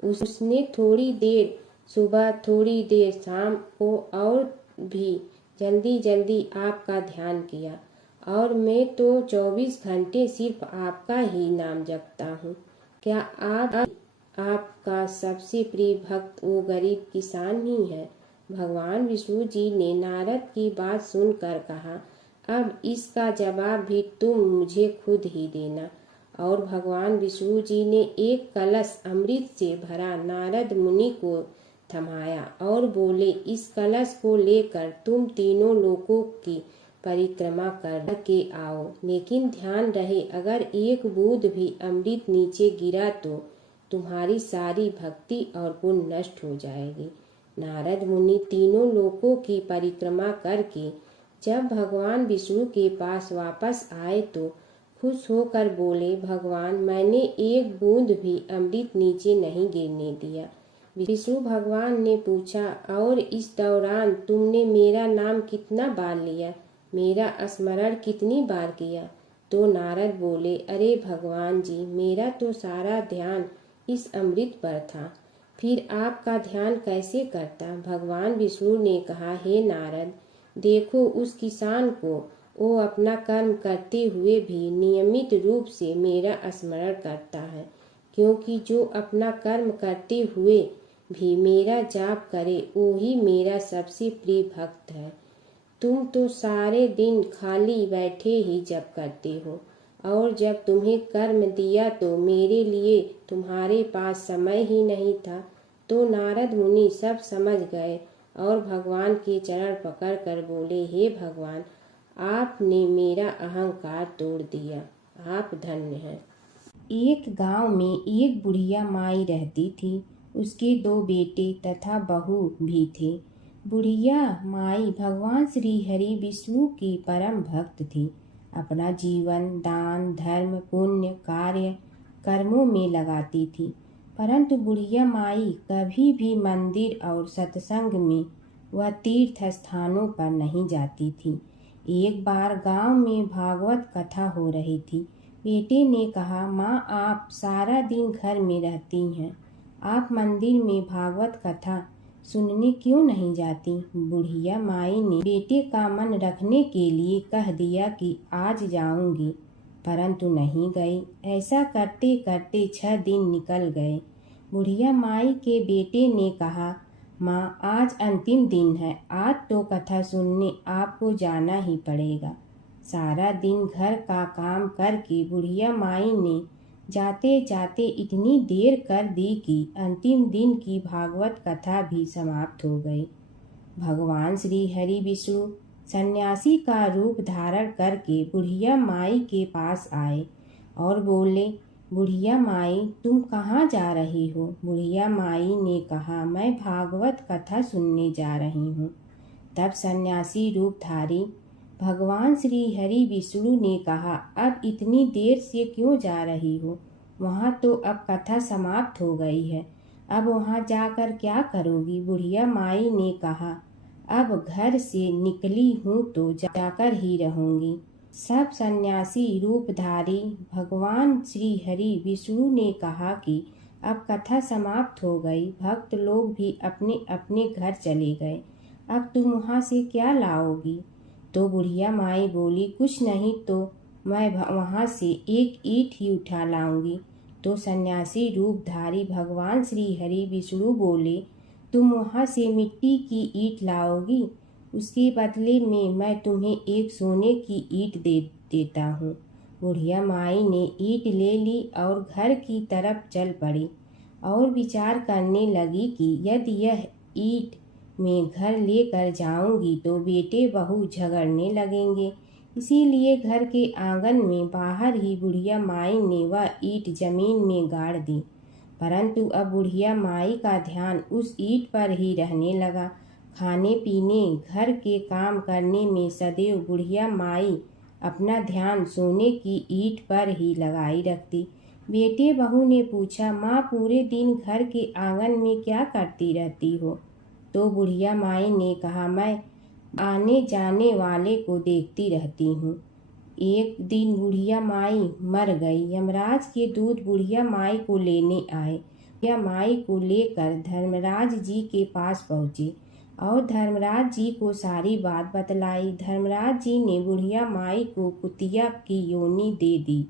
उसने थोड़ी देर सुबह, थोड़ी देर शाम को और भी जल्दी जल्दी आपका ध्यान किया, और मैं तो 24 घंटे सिर्फ आपका ही नाम जपता हूँ। क्या आपका सबसे प्रिय भक्त वो गरीब किसान ही है? भगवान विष्णु जी ने नारद की बात सुनकर कहा, अब इसका जवाब भी तुम मुझे खुद ही देना। और भगवान विष्णु जी ने एक कलश अमृत से भरा नारद मुनि को थमाया और बोले, इस कलश को लेकर तुम तीनों लोकों की परिक्रमा करके आओ, लेकिन ध्यान रहे अगर एक बूंद भी अमृत नीचे गिरा तो तुम्हारी सारी भक्ति और पुण्य नष्ट हो जाएगी। नारद मुनि तीनों लोकों की परिक्रमा करके जब भगवान विष्णु के पास वापस आए तो खुश होकर बोले, भगवान, मैंने एक बूंद भी अमृत नीचे नहीं गिरने दिया। विष्णु भगवान ने पूछा, और इस दौरान तुमने मेरा नाम कितना बार लिया, मेरा स्मरण कितनी बार किया? तो नारद बोले, अरे भगवान जी, मेरा तो सारा ध्यान इस अमृत पर था, फिर आपका ध्यान कैसे करता? भगवान विष्णु ने कहा, हे नारद, देखो उस किसान को, वो अपना कर्म करते हुए भी नियमित रूप से मेरा स्मरण करता है, क्योंकि जो अपना कर्म करते हुए भी मेरा जाप करे वो ही मेरा सबसे प्रिय भक्त है। तुम तो सारे दिन खाली बैठे ही जप करते हो, और जब तुम्हें कर्म दिया तो मेरे लिए तुम्हारे पास समय ही नहीं था। तो नारद मुनि सब समझ गए और भगवान के चरण पकड़कर बोले, हे भगवान, आपने मेरा अहंकार तोड़ दिया, आप धन्य हैं। एक गांव में एक बुढ़िया माई रहती थी। उसके 2 बेटे तथा बहू भी थे। बुढ़िया माई भगवान श्री हरि विष्णु की परम भक्त थी। अपना जीवन दान धर्म पुण्य कार्य कर्मों में लगाती थी, परंतु बुढ़िया माई कभी भी मंदिर और सत्संग में व तीर्थ स्थानों पर नहीं जाती थी। एक बार गांव में भागवत कथा हो रही थी। बेटे ने कहा, माँ, आप सारा दिन घर में रहती हैं, आप मंदिर में भागवत कथा सुनने क्यों नहीं जाती? बुढ़िया माई ने बेटे का मन रखने के लिए कह दिया कि आज जाऊंगी, परंतु नहीं गई। ऐसा करते करते 6 दिन निकल गए। बुढ़िया माई के बेटे ने कहा, माँ, आज अंतिम दिन है, आज तो कथा सुनने आपको जाना ही पड़ेगा। सारा दिन घर का काम करके बुढ़िया माई ने जाते जाते इतनी देर कर दी कि अंतिम दिन की भागवत कथा भी समाप्त हो गई। भगवान श्री हरि विष्णु सन्यासी का रूप धारण करके बुढ़िया माई के पास आए और बोले, बुढ़िया माई, तुम कहाँ जा रही हो? बुढ़िया माई ने कहा, मैं भागवत कथा सुनने जा रही हूँ। तब सन्यासी रूपधारी भगवान श्री हरि विष्णु ने कहा, अब इतनी देर से क्यों जा रही हो? वहाँ तो अब कथा समाप्त हो गई है, अब वहाँ जाकर क्या करोगी? बुढ़िया माई ने कहा, अब घर से निकली हूँ तो जाकर ही रहूंगी। सब सन्यासी रूपधारी भगवान श्री हरि विष्णु ने कहा कि अब कथा समाप्त हो गई, भक्त लोग भी अपने अपने घर चले गए, अब तुम वहाँ से क्या लाओगी? तो बुढ़िया माई बोली, कुछ नहीं तो मैं वहाँ से एक ईंट ही उठा लाऊंगी। तो सन्यासी रूपधारी भगवान श्री हरि विष्णु बोले, तुम वहाँ से मिट्टी की ईंट लाओगी, उसके बदले में मैं तुम्हें एक सोने की ईंट दे देता हूँ। बुढ़िया माई ने ईंट ले ली और घर की तरफ चल पड़ी और विचार करने लगी कि यदि यह ईंट मैं घर लेकर जाऊंगी तो बेटे बहू झगड़ने लगेंगे। इसीलिए घर के आंगन में बाहर ही बुढ़िया माई ने वह ईंट जमीन में गाड़ दी। परंतु अब बुढ़िया माई का ध्यान उस ईंट पर ही रहने लगा। खाने पीने घर के काम करने में सदैव बुढ़िया माई अपना ध्यान सोने की ईंट पर ही लगाई रखती। बेटे बहू ने पूछा, माँ पूरे दिन घर के आंगन में क्या करती रहती हो? तो बुढ़िया माई ने कहा, मैं आने जाने वाले को देखती रहती हूँ। एक दिन बुढ़िया माई मर गई। यमराज के दूत बुढ़िया माई को लेने आए। बुढ़िया माई को लेकर धर्मराज जी के पास पहुँचे और धर्मराज जी को सारी बात बतलाई। धर्मराज जी ने बुढ़िया माई को कुतिया की योनि दे दी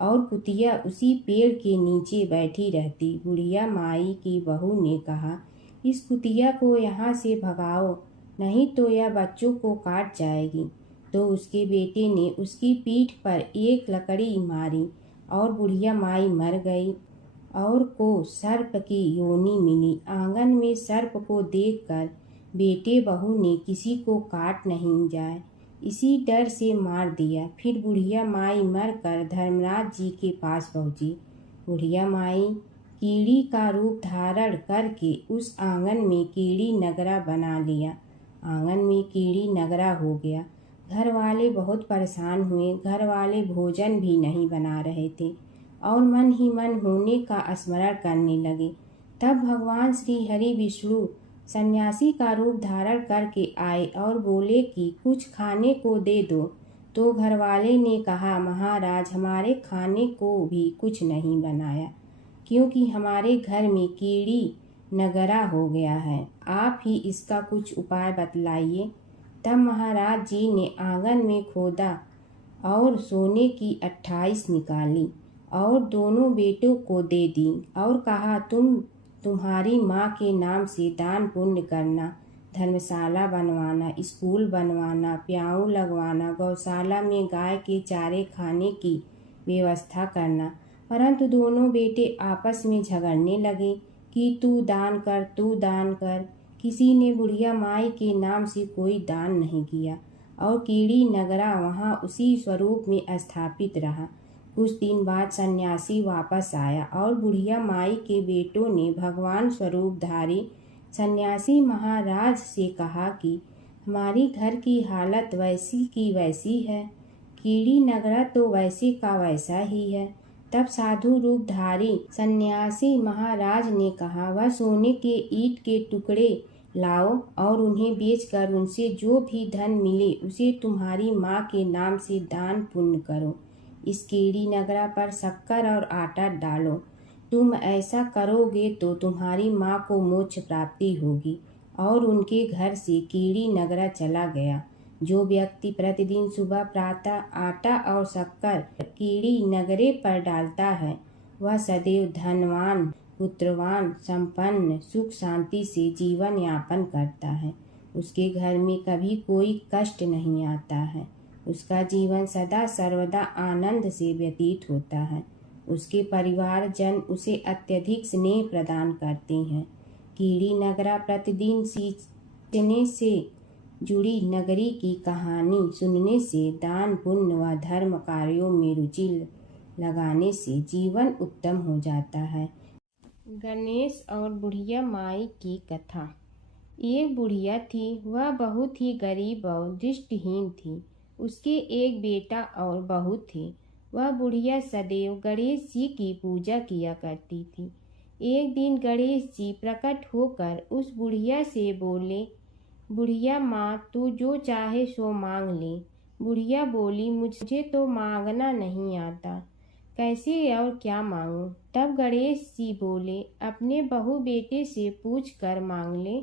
और कुतिया उसी पेड़ के नीचे बैठी रहती। बुढ़िया माई की बहू ने कहा, इस कुतिया को यहाँ से भगाओ, नहीं तो यह बच्चों को काट जाएगी। तो उसके बेटे ने उसकी पीठ पर एक लकड़ी मारी और बुढ़िया माई मर गई और को सर्प की योनि मिली। आंगन में सर्प को देखकर बेटे बहू ने किसी को काट नहीं जाए इसी डर से मार दिया। फिर बुढ़िया माई मरकर धर्मराज जी के पास पहुंची। बुढ़िया माई कीड़ी का रूप धारण करके उस आंगन में कीड़ी नगरा बना लिया। आंगन में कीड़ी नगरा हो गया। घर वाले बहुत परेशान हुए। घर वाले भोजन भी नहीं बना रहे थे और मन ही मन होने का स्मरण करने लगे। तब भगवान श्री हरि विष्णु सन्यासी का रूप धारण करके आए और बोले कि कुछ खाने को दे दो। तो घरवाले ने कहा, महाराज हमारे खाने को भी कुछ नहीं बनाया क्योंकि हमारे घर में कीड़ी नगरा हो गया है। आप ही इसका कुछ उपाय बतलाइए। तब महाराज जी ने आंगन में खोदा और सोने की 28 निकाली और दोनों बेटों को दे दी और कहा, तुम्हारी माँ के नाम से दान पुण्य करना, धर्मशाला बनवाना, स्कूल बनवाना, प्याऊ लगवाना, गौशाला में गाय के चारे खाने की व्यवस्था करना। परंतु दोनों बेटे आपस में झगड़ने लगे कि तू दान कर, तू दान कर। किसी ने बुढ़िया माई के नाम से कोई दान नहीं किया और कीड़ी नगरा वहाँ उसी स्वरूप में स्थापित रहा। कुछ दिन बाद सन्यासी वापस आया और बुढ़िया माई के बेटों ने भगवान स्वरूपधारी सन्यासी महाराज से कहा कि हमारी घर की हालत वैसी की वैसी है, कीड़ी नगरा तो वैसे का वैसा ही है। तब साधु रूपधारी सन्यासी महाराज ने कहा, वह सोने के ईंट के टुकड़े लाओ और उन्हें बेचकर उनसे जो भी धन मिले उसे तुम्हारी माँ के नाम से दान पुण्य करो। इस कीड़ी नगरा पर शक्कर और आटा डालो। तुम ऐसा करोगे तो तुम्हारी माँ को मोक्ष प्राप्ति होगी। और उनके घर से कीड़ी नगरा चला गया। जो व्यक्ति प्रतिदिन सुबह प्रातः आटा और शक्कर कीड़ी नगरे पर डालता है वह सदैव धनवान, पुत्रवान, संपन्न, सुख शांति से जीवन यापन करता है। उसके घर में कभी कोई कष्ट नहीं आता है। उसका जीवन सदा सर्वदा आनंद से व्यतीत होता है। उसके परिवार जन उसे अत्यधिक स्नेह प्रदान करते हैं। कीड़ी नगरा प्रतिदिन सींचने से जुड़ी नगरी की कहानी सुनने से, दान पुण्य व धर्म कार्यों में रुचि लगाने से जीवन उत्तम हो जाता है। गणेश और बुढ़िया माई की कथा। एक बुढ़िया थी, वह बहुत ही गरीब और दृष्टिहीन थी। उसके एक बेटा और बहू थे। वह बुढ़िया सदैव गणेश जी की पूजा किया करती थी। एक दिन गणेश जी प्रकट होकर उस बुढ़िया से बोले, बुढ़िया माँ तू जो चाहे सो मांग ले। बुढ़िया बोली, मुझे तो मांगना नहीं आता, कैसे और क्या मांगूं? तब गणेश जी बोले, अपने बहू बेटे से पूछ कर मांग ले।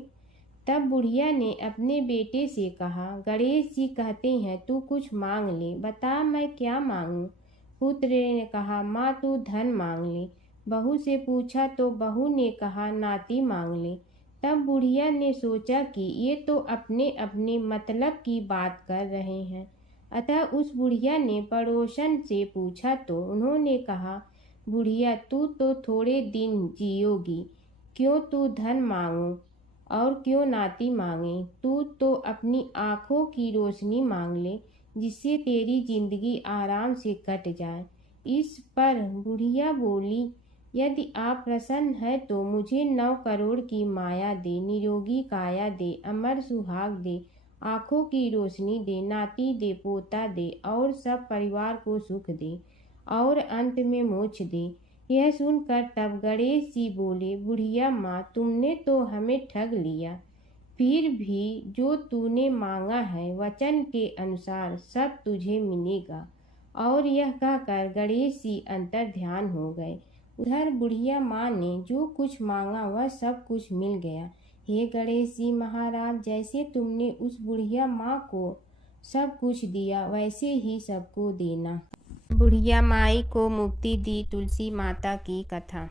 तब बुढ़िया ने अपने बेटे से कहा, गणेश जी कहते हैं तू कुछ मांग ले, बता मैं क्या मांगूं? पुत्र ने कहा, माँ तू धन मांग ले। बहू से पूछा तो बहू ने कहा, नाती मांग ले। तब बुढ़िया ने सोचा कि ये तो अपने अपने मतलब की बात कर रहे हैं। अतः उस बुढ़िया ने पड़ोसन से पूछा तो उन्होंने कहा, बुढ़िया तू तो थोड़े दिन जियोगी, क्यों तू धन मांगो और क्यों नाती मांगे। तू तो अपनी आँखों की रोशनी मांग ले, जिससे तेरी जिंदगी आराम से कट जाए। इस पर बुढ़िया बोली, यदि आप प्रसन्न हैं तो मुझे 9 करोड़ की माया दे, निरोगी काया दे, अमर सुहाग दे, आँखों की रोशनी दे, नाती दे, पोता दे और सब परिवार को सुख दे और अंत में मोक्ष दे। यह सुनकर तब गणेश जी बोले, बुढ़िया माँ, तुमने तो हमें ठग लिया। फिर भी जो तूने मांगा है वचन के अनुसार सब तुझे मिलेगा। और यह कहकर गणेश जी अंतर ध्यान हो गए। उधर बुढ़िया माँ ने जो कुछ मांगा वह सब कुछ मिल गया। हे गणेश जी महाराज, जैसे तुमने उस बुढ़िया माँ को सब कुछ दिया वैसे ही सबको देना। बुढ़िया माई को मुक्ति दी तुलसी माता की कथा।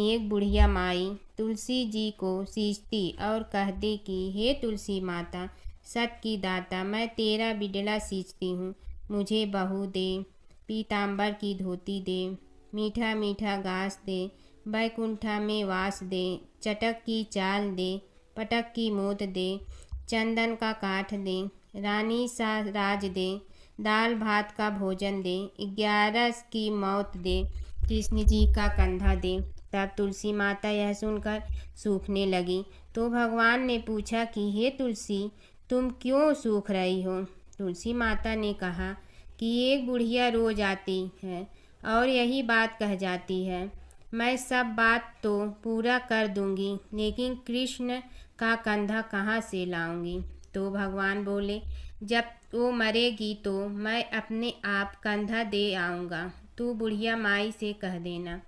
एक बुढ़िया माई तुलसी जी को सींचती और कहती कि हे तुलसी माता, सत की दाता, मैं तेरा बिडला सींचती हूँ, मुझे बहू दे, पीताम्बर की धोती दे, मीठा मीठा घास दे, बैकुंठा में वास दे, चटक की चाल दे, पटक की मोत दे, चंदन का काठ दे, रानी सा राज दे, दाल भात का भोजन दे, 11 की मौत दे, कृष्ण जी का कंधा दे। तब तुलसी माता यह सुनकर सूखने लगी। तो भगवान ने पूछा कि हे तुलसी, तुम क्यों सूख रही हो। तुलसी माता ने कहा कि एक बुढ़िया रोज आती है और यही बात कह जाती है, मैं सब बात तो पूरा कर दूंगी, लेकिन कृष्ण का कंधा कहाँ से लाऊंगी। तो भगवान बोले, जब वो मरेगी तो मैं अपने आप कंधा दे आऊँगा, तू बुढ़िया माई से कह देना।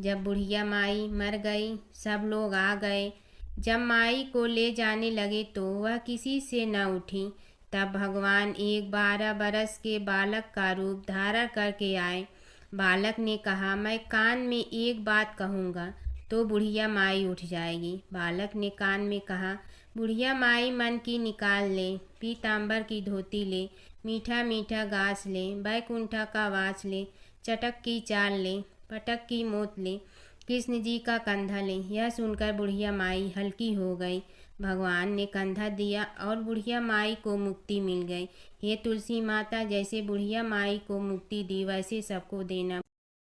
जब बुढ़िया माई मर गई, सब लोग आ गए। जब माई को ले जाने लगे तो वह किसी से न उठी। तब भगवान एक 12 बरस के बालक का रूप धारण करके आए। बालक ने कहा, मैं कान में एक बात कहूँगा तो बुढ़िया माई उठ जाएगी। बालक ने कान में कहा, बुढ़िया माई मन की निकाल ले, पीताम्बर की धोती ले, मीठा मीठा घास ले, बैकुंठा का वास ले, चटक की चाल ले, पटक की मोत ले, कृष्ण जी का कंधा ले। यह सुनकर बुढ़िया माई हल्की हो गई। भगवान ने कंधा दिया और बुढ़िया माई को मुक्ति मिल गई। हे तुलसी माता, जैसे बुढ़िया माई को मुक्ति दी वैसे सबको देना।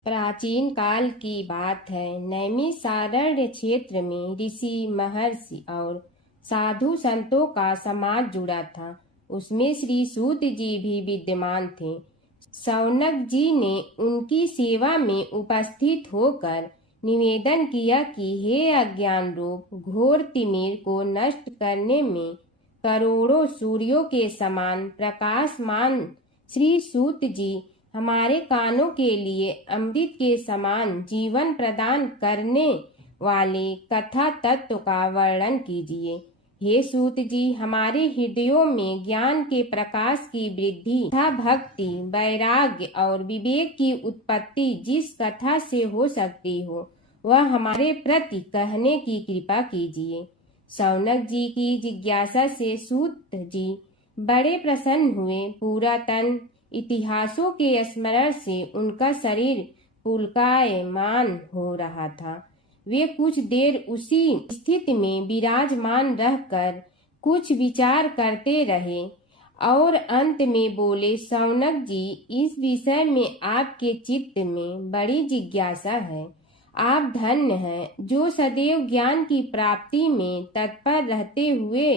प्राचीन काल की बात है। नैमिषारण्य क्षेत्र में ऋषि, महर्षि और साधु संतों का समाज जुड़ा था। उसमें श्री सूत जी भी विद्यमान थे। शौनक जी ने उनकी सेवा में उपस्थित होकर निवेदन किया कि हे अज्ञान रूप घोर तिमिर को नष्ट करने में करोड़ों सूर्यों के समान प्रकाशमान श्री सूत जी हमारे कानों के लिए अमृत के समान जीवन प्रदान करने वाले कथा तत्व का वर्णन कीजिए। हे सूत जी, हमारे हृदयों में ज्ञान के प्रकाश की वृद्धि तथा भक्ति, वैराग्य और विवेक की उत्पत्ति जिस कथा से हो सकती हो वह हमारे प्रति कहने की कृपा कीजिए। शौनक जी की जिज्ञासा से सूत जी बड़े प्रसन्न हुए। पूरा तन इतिहासों के स्मरण से उनका शरीर पुलकायमान हो रहा था। वे कुछ देर उसी स्थिति में विराजमान रहकर कुछ विचार करते रहे और अंत में बोले, शौनक जी, इस विषय में आपके चित्त में बड़ी जिज्ञासा है। आप धन्य हैं जो सदैव ज्ञान की प्राप्ति में तत्पर रहते हुए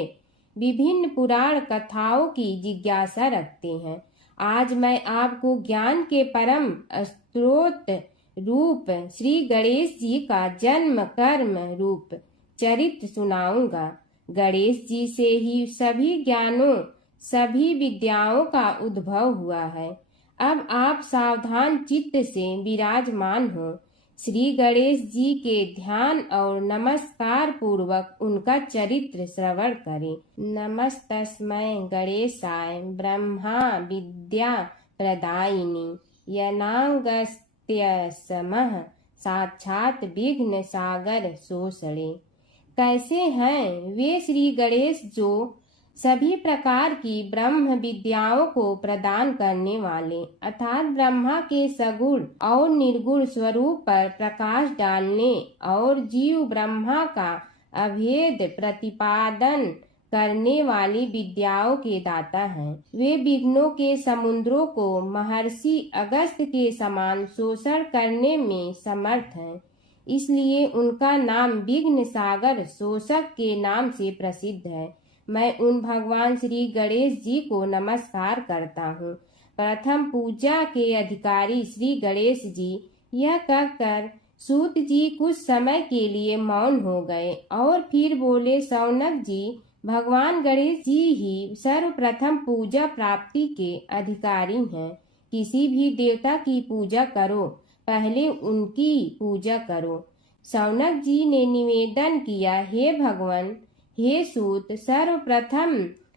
विभिन्न पुराण कथाओं की जिज्ञासा रखते हैं। आज मैं आपको ज्ञान के परम स्रोत रूप श्री गणेश जी का जन्म कर्म रूप चरित्र सुनाऊंगा। गणेश जी से ही सभी ज्ञानों, सभी विद्याओं का उद्भव हुआ है। अब आप सावधान चित्त से विराजमान हो। श्री गणेश जी के ध्यान और नमस्कार पूर्वक उनका चरित्र श्रवण करें। नमस्तस्मै गणेशाय ब्रह्मा विद्या प्रदायिनी यनागस्त्यसमः साक्षात विघ्न सागर सोषणे। कैसे हैं वे श्री गणेश जो सभी प्रकार की ब्रह्म विद्याओं को प्रदान करने वाले अर्थात ब्रह्मा के सगुण और निर्गुण स्वरूप पर प्रकाश डालने और जीव ब्रह्मा का अभेद प्रतिपादन करने वाली विद्याओं के दाता हैं। वे विघ्नों के समुद्रों को महर्षि अगस्त्य के समान शोषण करने में समर्थ हैं। इसलिए उनका नाम विघ्न सागर शोषक के नाम से प्रसिद्ध है। मैं उन भगवान श्री गणेश जी को नमस्कार करता हूँ। प्रथम पूजा के अधिकारी श्री गणेश जी यह कहकर सूत जी कुछ समय के लिए मौन हो गए और फिर बोले, शौनक जी, भगवान गणेश जी ही सर्वप्रथम पूजा प्राप्ति के अधिकारी हैं। किसी भी देवता की पूजा करो, पहले उनकी पूजा करो। शौनक जी ने निवेदन किया, हे भगवान, हे सूत, सर्वप्रथम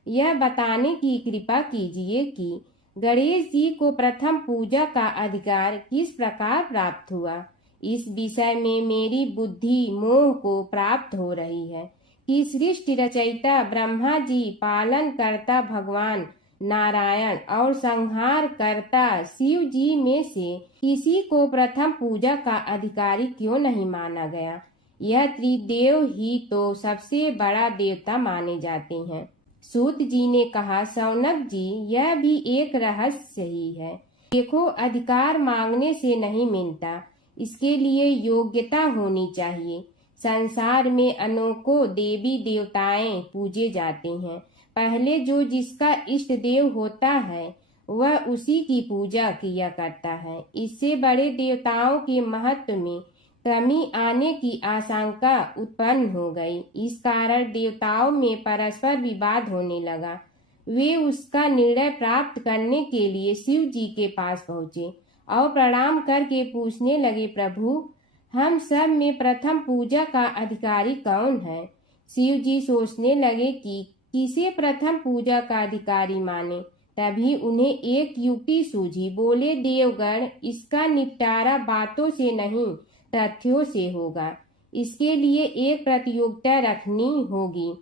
यह बताने की कृपा कीजिए कि गणेश जी को प्रथम पूजा का अधिकार किस प्रकार प्राप्त हुआ। इस विषय में मेरी बुद्धि मोह को प्राप्त हो रही है कि सृष्टि रचयिता ब्रह्मा जी, पालन करता भगवान नारायण और संहार करता शिव जी में से किसी को प्रथम पूजा का अधिकारी क्यों नहीं माना गया। यह त्रिदेव ही तो सबसे बड़ा देवता माने जाते हैं। सूत जी ने कहा, शौनक जी, यह भी एक रहस्य ही है। देखो, अधिकार मांगने से नहीं मिलता, इसके लिए योग्यता होनी चाहिए। संसार में अनेकों देवी देवताएं पूजे जाते हैं। पहले जो जिसका इष्ट देव होता है वह उसी की पूजा किया करता है। इससे बड़े देवताओं के महत्व में कमी आने की आशंका उत्पन्न हो गई। इस कारण देवताओं में परस्पर विवाद होने लगा। वे उसका निर्णय प्राप्त करने के लिए शिव जी के पास पहुँचे और प्रणाम करके पूछने लगे, प्रभु, हम सब में प्रथम पूजा का अधिकारी कौन है। शिव जी सोचने लगे कि किसे प्रथम पूजा का अधिकारी माने। तभी उन्हें एक युक्ति सूझी। बोले, देवगण, इसका निपटारा बातों से नहीं तथ्यों से होगा। इसके लिए एक प्रतियोगिता रखनी होगी,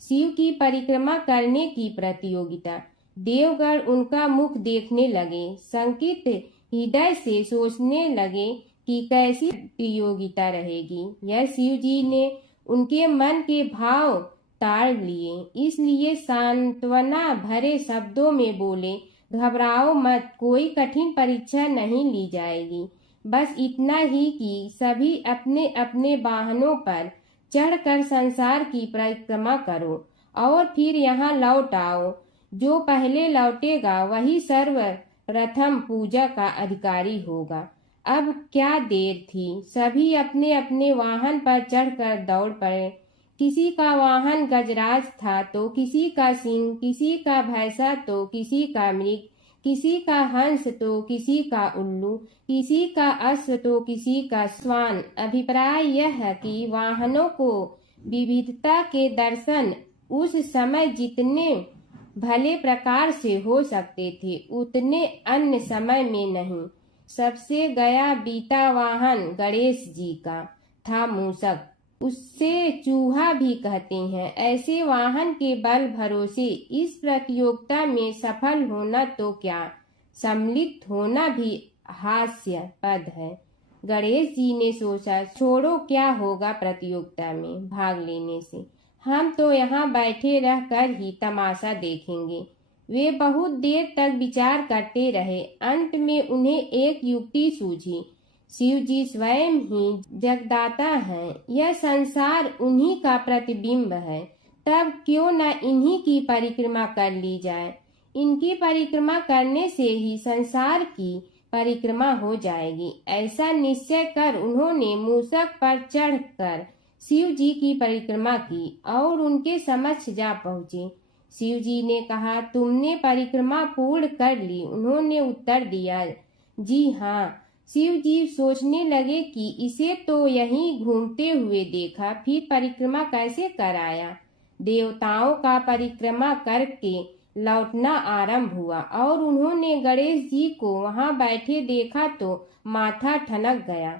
शिव की परिक्रमा करने की प्रतियोगिता। देवगण उनका मुख देखने लगे, शंकित हृदय से सोचने लगे कि कैसी प्रतियोगिता रहेगी। यह शिव जी ने उनके मन के भाव ताड़ लिए, इसलिए सांत्वना भरे शब्दों में बोले, घबराओ मत, कोई कठिन परीक्षा नहीं ली जाएगी। बस इतना ही कि सभी अपने अपने वाहनों पर चढ़कर संसार की परिक्रमा करो और फिर यहाँ लौट आओ। जो पहले लौटेगा वही सर्वप्रथम पूजा का अधिकारी होगा। अब क्या देर थी, सभी अपने अपने वाहन पर चढ़कर दौड़ पड़े। किसी का वाहन गजराज था तो किसी का सिंह, किसी का भैंसा तो किसी का मृग, किसी का हंस तो किसी का उल्लू, किसी का अश्व तो किसी का श्वान। अभिप्राय यह है कि वाहनों को विविधता के दर्शन उस समय जितने भले प्रकार से हो सकते थे उतने अन्य समय में नहीं। सबसे गया बीता वाहन गणेश जी का था मूषक, उससे चूहा भी कहते हैं। ऐसे वाहन के बल भरोसे इस प्रतियोगिता में सफल होना तो क्या, सम्मिलित होना भी हास्यास्पद है। गणेश जी ने सोचा, छोड़ो, क्या होगा प्रतियोगिता में भाग लेने से, हम तो यहाँ बैठे रहकर ही तमाशा देखेंगे। वे बहुत देर तक विचार करते रहे। अंत में उन्हें एक युक्ति सूझी। शिव जी स्वयं ही जगदाता हैं, यह संसार उन्हीं का प्रतिबिंब है, तब क्यों न इन्हीं की परिक्रमा कर ली जाए। इनकी परिक्रमा करने से ही संसार की परिक्रमा हो जाएगी। ऐसा निश्चय कर उन्होंने मूषक पर चढ़कर शिव जी की परिक्रमा की और उनके समक्ष जा पहुँचे। शिव जी ने कहा, तुमने परिक्रमा पूर्ण कर ली। उन्होंने उत्तर दिया, जी हाँ। शिव जी सोचने लगे कि इसे तो यहीं घूमते हुए देखा, फिर परिक्रमा कैसे कराया। देवताओं का परिक्रमा करके लौटना आरंभ हुआ और उन्होंने गणेश जी को वहां बैठे देखा तो माथा ठनक गया।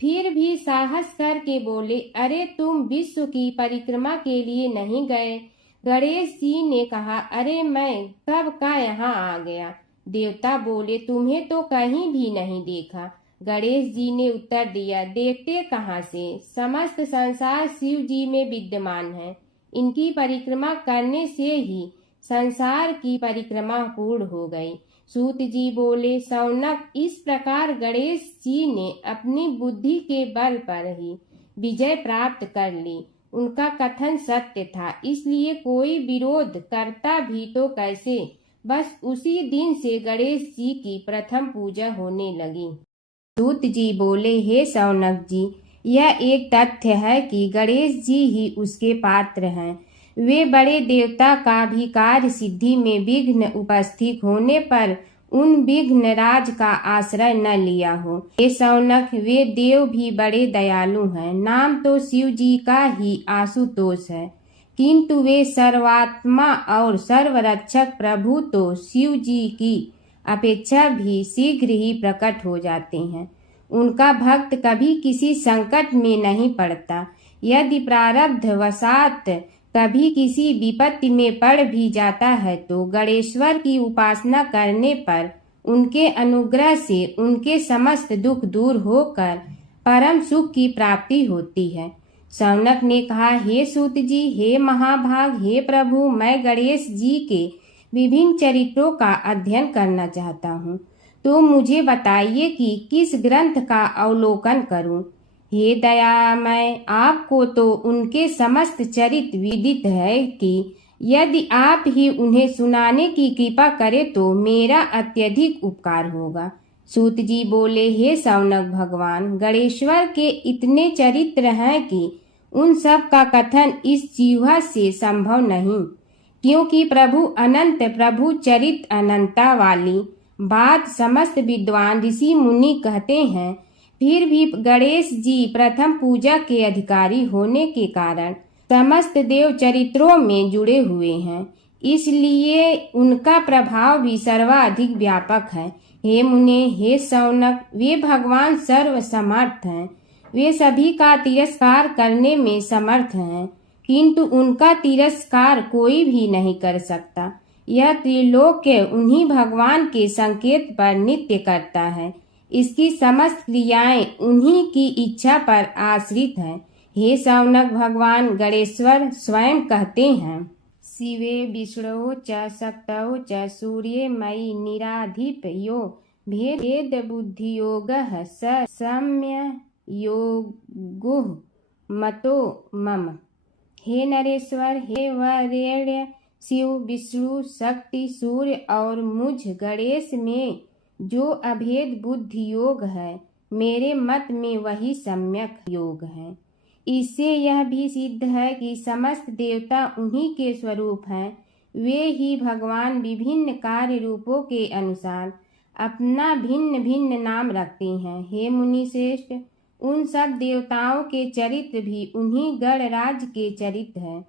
फिर भी साहस करके बोले, अरे तुम विश्व की परिक्रमा के लिए नहीं गए, गणेश जी ने कहा, अरे मैं कब का यहाँ आ गया। देवता बोले, तुम्हें तो कहीं भी नहीं देखा। गणेश जी ने उत्तर दिया, देखते कहाँ से, समस्त संसार शिव जी में विद्यमान है। इनकी परिक्रमा करने से ही संसार की परिक्रमा पूर्ण हो गई। सूत जी बोले, शौनक, इस प्रकार गणेश जी ने अपनी बुद्धि के बल पर ही विजय प्राप्त कर ली। उनका कथन सत्य था, इसलिए कोई विरोध करता भी तो कैसे। बस उसी दिन से गणेश जी की प्रथम पूजा होने लगी। सूत जी बोले, हे शौनक जी, यह एक तथ्य है कि गणेश जी ही उसके पात्र हैं। वे बड़े देवता का भी कार्य सिद्धि में विघ्न उपस्थित होने पर उन विघ्न राज का आश्रय न लिया हो। हे शौनक, वे देव भी बड़े दयालु हैं। नाम तो शिव जी का ही आशुतोष है, किंतु वे सर्वात्मा और सर्वरक्षक प्रभु तो शिव जी की अपेक्षा भी शीघ्र ही प्रकट हो जाते हैं। उनका भक्त कभी किसी संकट में नहीं पड़ता। यदि प्रारब्ध वशात कभी किसी विपत्ति में पड़ भी जाता है तो गणेश्वर की उपासना करने पर उनके अनुग्रह से उनके समस्त दुख दूर होकर परम सुख की प्राप्ति होती है। शौनक ने कहा, हे सूत जी, हे महाभाग, हे प्रभु, मैं गणेश जी के विभिन्न चरित्रों का अध्ययन करना चाहता हूँ, तो मुझे बताइए कि किस ग्रंथ का अवलोकन करूं। हे दयामय, आपको तो उनके समस्त चरित्र विदित है कि यदि आप ही उन्हें सुनाने की कृपा करें तो मेरा अत्यधिक उपकार होगा। सूत जी बोले, हे शौनक भगवान, गणेश्वर के इतने चरित्र हैं कि उन सब का कथन इस जीवा से संभव नहीं, क्योंकि प्रभु अनंत, प्रभु चरित्र अनंता वाली बात समस्त विद्वान ऋषि मुनि कहते हैं। फिर भी गणेश जी प्रथम पूजा के अधिकारी होने के कारण समस्त देव चरित्रों में जुड़े हुए हैं, इसलिए उनका प्रभाव भी सर्वाधिक व्यापक है। हे मुने, हे शौनक, वे भगवान सर्व समर्थ हैं। वे सभी का तिरस्कार करने में समर्थ हैं, किंतु उनका तिरस्कार कोई भी नहीं कर सकता। यह त्रिलोक्य उन्हीं भगवान के संकेत पर नित्य करता है। इसकी समस्त क्रियाएं उन्हीं की इच्छा पर आश्रित हैं। हे शौनक भगवान गणेश्वर स्वयं कहते हैं, शिवे विष्णु च शक्तौ च सूर्ये मयि निराधिप यो भेद बुद्धि योगः स सम्य योगो मतो मम। हे नरेश्वर, हे वरेण्य, शिव, विष्णु, शक्ति, सूर्य और मुझ गणेश में जो अभेद बुद्धि योग है, मेरे मत में वही सम्यक योग है। इससे यह भी सिद्ध है कि समस्त देवता उन्हीं के स्वरूप हैं। वे ही भगवान विभिन्न कार्य रूपों के अनुसार अपना भिन्न भिन्न नाम रखते हैं। हे मुनि श्रेष्ठ, उन सब देवताओं के चरित्र भी उन्हीं गणराज के चरित्र हैं।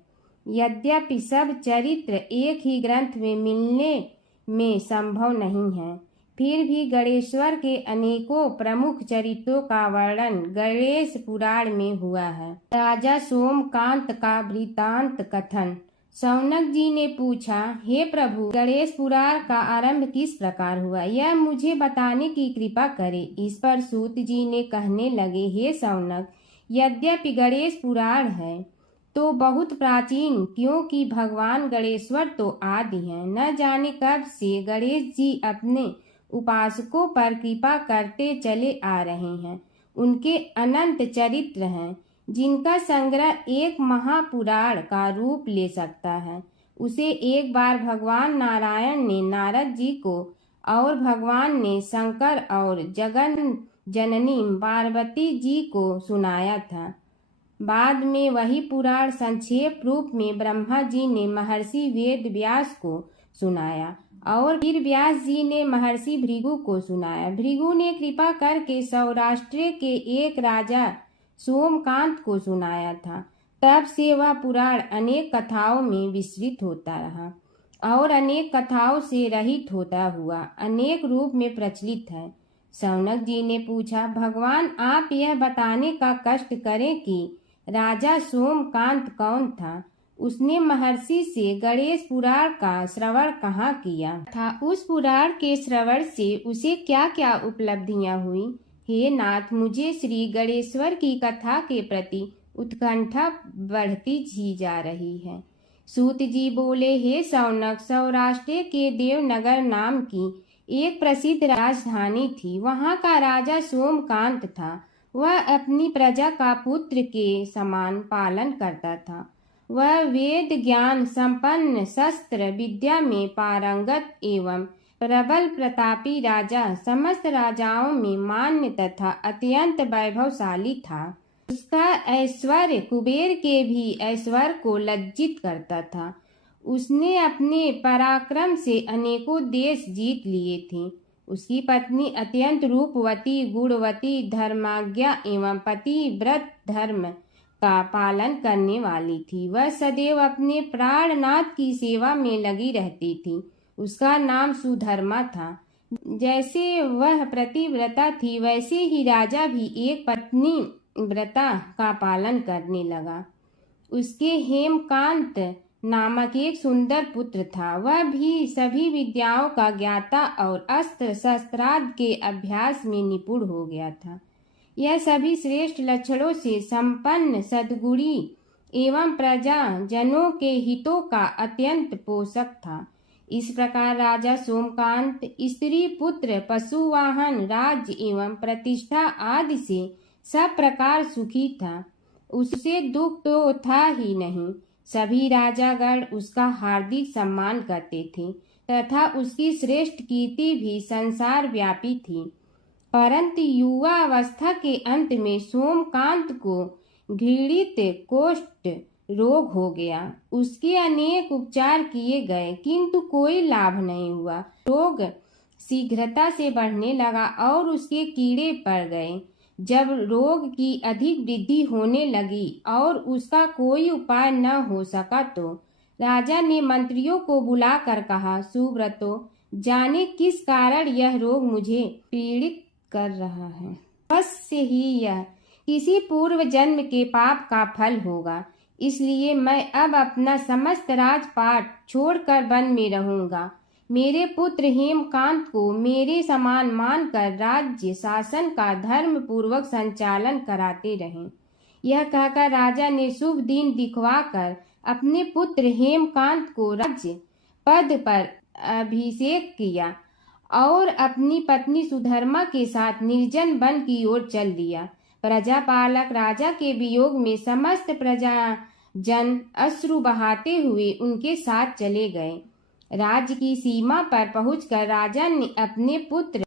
यद्यपि सब चरित्र एक ही ग्रंथ में मिलने में संभव नहीं है, फिर भी गणेश्वर के अनेकों प्रमुख चरित्रों का वर्णन गणेश पुराण में हुआ है। राजा सोमकांत का वृत्तांत कथन। शौनक जी ने पूछा, हे प्रभु, गणेश पुराण का आरंभ किस प्रकार हुआ, यह मुझे बताने की कृपा करे। इस पर सूत जी ने कहने लगे, हे शौनक, यद्यपि गणेश पुराण है तो बहुत प्राचीन, क्योंकि भगवान गणेश्वर तो आदि हैं। न जाने कब से गणेश जी अपने उपासकों पर कृपा करते चले आ रहे हैं। उनके अनंत चरित्र हैं, जिनका संग्रह एक महापुराण का रूप ले सकता है। उसे एक बार भगवान नारायण ने नारद जी को और भगवान ने शंकर और जगन जननी पार्वती जी को सुनाया था। बाद में वही पुराण संक्षेप रूप में ब्रह्मा जी ने महर्षि वेद व्यास को सुनाया और फिर व्यास जी ने महर्षि भृगु को सुनाया। भृगु ने कृपा करके सौराष्ट्र के एक राजा सोमकांत को सुनाया था। तब से वह पुराण अनेक कथाओं में विस्तृत होता रहा और अनेक कथाओं से रहित होता हुआ अनेक रूप में प्रचलित है। शौनक जी ने पूछा, भगवान, आप यह बताने का कष्ट करें कि राजा सोमकांत कौन था। उसने महर्षि से गणेश पुराण का श्रवण कहाँ किया था, उस पुराण के श्रवण से उसे क्या क्या उपलब्धियां हुई। हे नाथ, मुझे श्री गणेश्वर की कथा के प्रति उत्कंठा बढ़ती ही जा रही है। सूत जी बोले, हे शौनक, सौराष्ट्र के देवनगर नाम की एक प्रसिद्ध राजधानी थी। वहाँ का राजा सोमकांत था। वह अपनी प्रजा का पुत्र के समान पालन करता था। वह वेद ज्ञान संपन्न, शस्त्र विद्या में पारंगत एवं प्रबल प्रतापी राजा, समस्त राजाओं में मान्य तथा अत्यंत वैभवशाली था। उसका ऐश्वर्य कुबेर के भी ऐश्वर्य को लज्जित करता था। उसने अपने पराक्रम से अनेकों देश जीत लिए थे। उसकी पत्नी अत्यंत रूपवती, गुणवती, धर्माज्ञा एवं पतिव्रत धर्म का पालन करने वाली थी। वह सदैव अपने प्राणनाथ की सेवा में लगी रहती थी। उसका नाम सुधर्मा था। जैसे वह प्रतिव्रता थी, वैसे ही राजा भी एक पत्नी व्रता का पालन करने लगा। उसके हेमकांत नामक एक सुंदर पुत्र था। वह भी सभी विद्याओं का ज्ञाता और अस्त्र शस्त्रादि के अभ्यास में निपुण हो गया था। यह सभी श्रेष्ठ लक्षणों से संपन्न, सद्गुणी एवं प्रजा जनों के हितों का अत्यंत पोषक था। इस प्रकार राजा सोमकांत स्त्री, पुत्र, पशु, वाहन, राज्य एवं प्रतिष्ठा आदि से सब प्रकार सुखी था। उससे दुख तो था ही नहीं। सभी राजागण उसका हार्दिक सम्मान करते थे तथा उसकी श्रेष्ठ कीर्ति भी संसार व्यापी थी। परंतु युवा अवस्था के अंत में सोमकांत को घृणित कोष्ठ रोग हो गया। उसके अनेक उपचार किए गए किंतु कोई लाभ नहीं हुआ। रोग शीघ्रता से बढ़ने लगा और उसके कीड़े पड़ गए। जब रोग की अधिक वृद्धि होने लगी और उसका कोई उपाय न हो सका तो राजा ने मंत्रियों को बुलाकर कहा, सुव्रतो, जाने किस कारण यह रोग मुझे पीड़ित कर रहा है। अवश्य ही यह किसी पूर्व जन्म के पाप का फल होगा। इसलिए मैं अब अपना समस्त राजपाट छोड़कर वन में रहूंगा। मेरे पुत्र हेमकांत को मेरे समान मानकर राज्य शासन का धर्म पूर्वक संचालन कराते रहें। यह कहकर राजा ने शुभ दिन दिखवाकर अपने पुत्र हेमकांत को राज्य पद पर अभिषेक किया और अपनी पत्नी सुधर्मा के साथ निर्जन वन की ओर चल दिया। प्रजापालक राजा के वियोग में समस्त प्रजा जन अश्रु बहाते हुए उनके साथ चले गए। राज्य की सीमा पर पहुंचकर राजा ने अपने पुत्र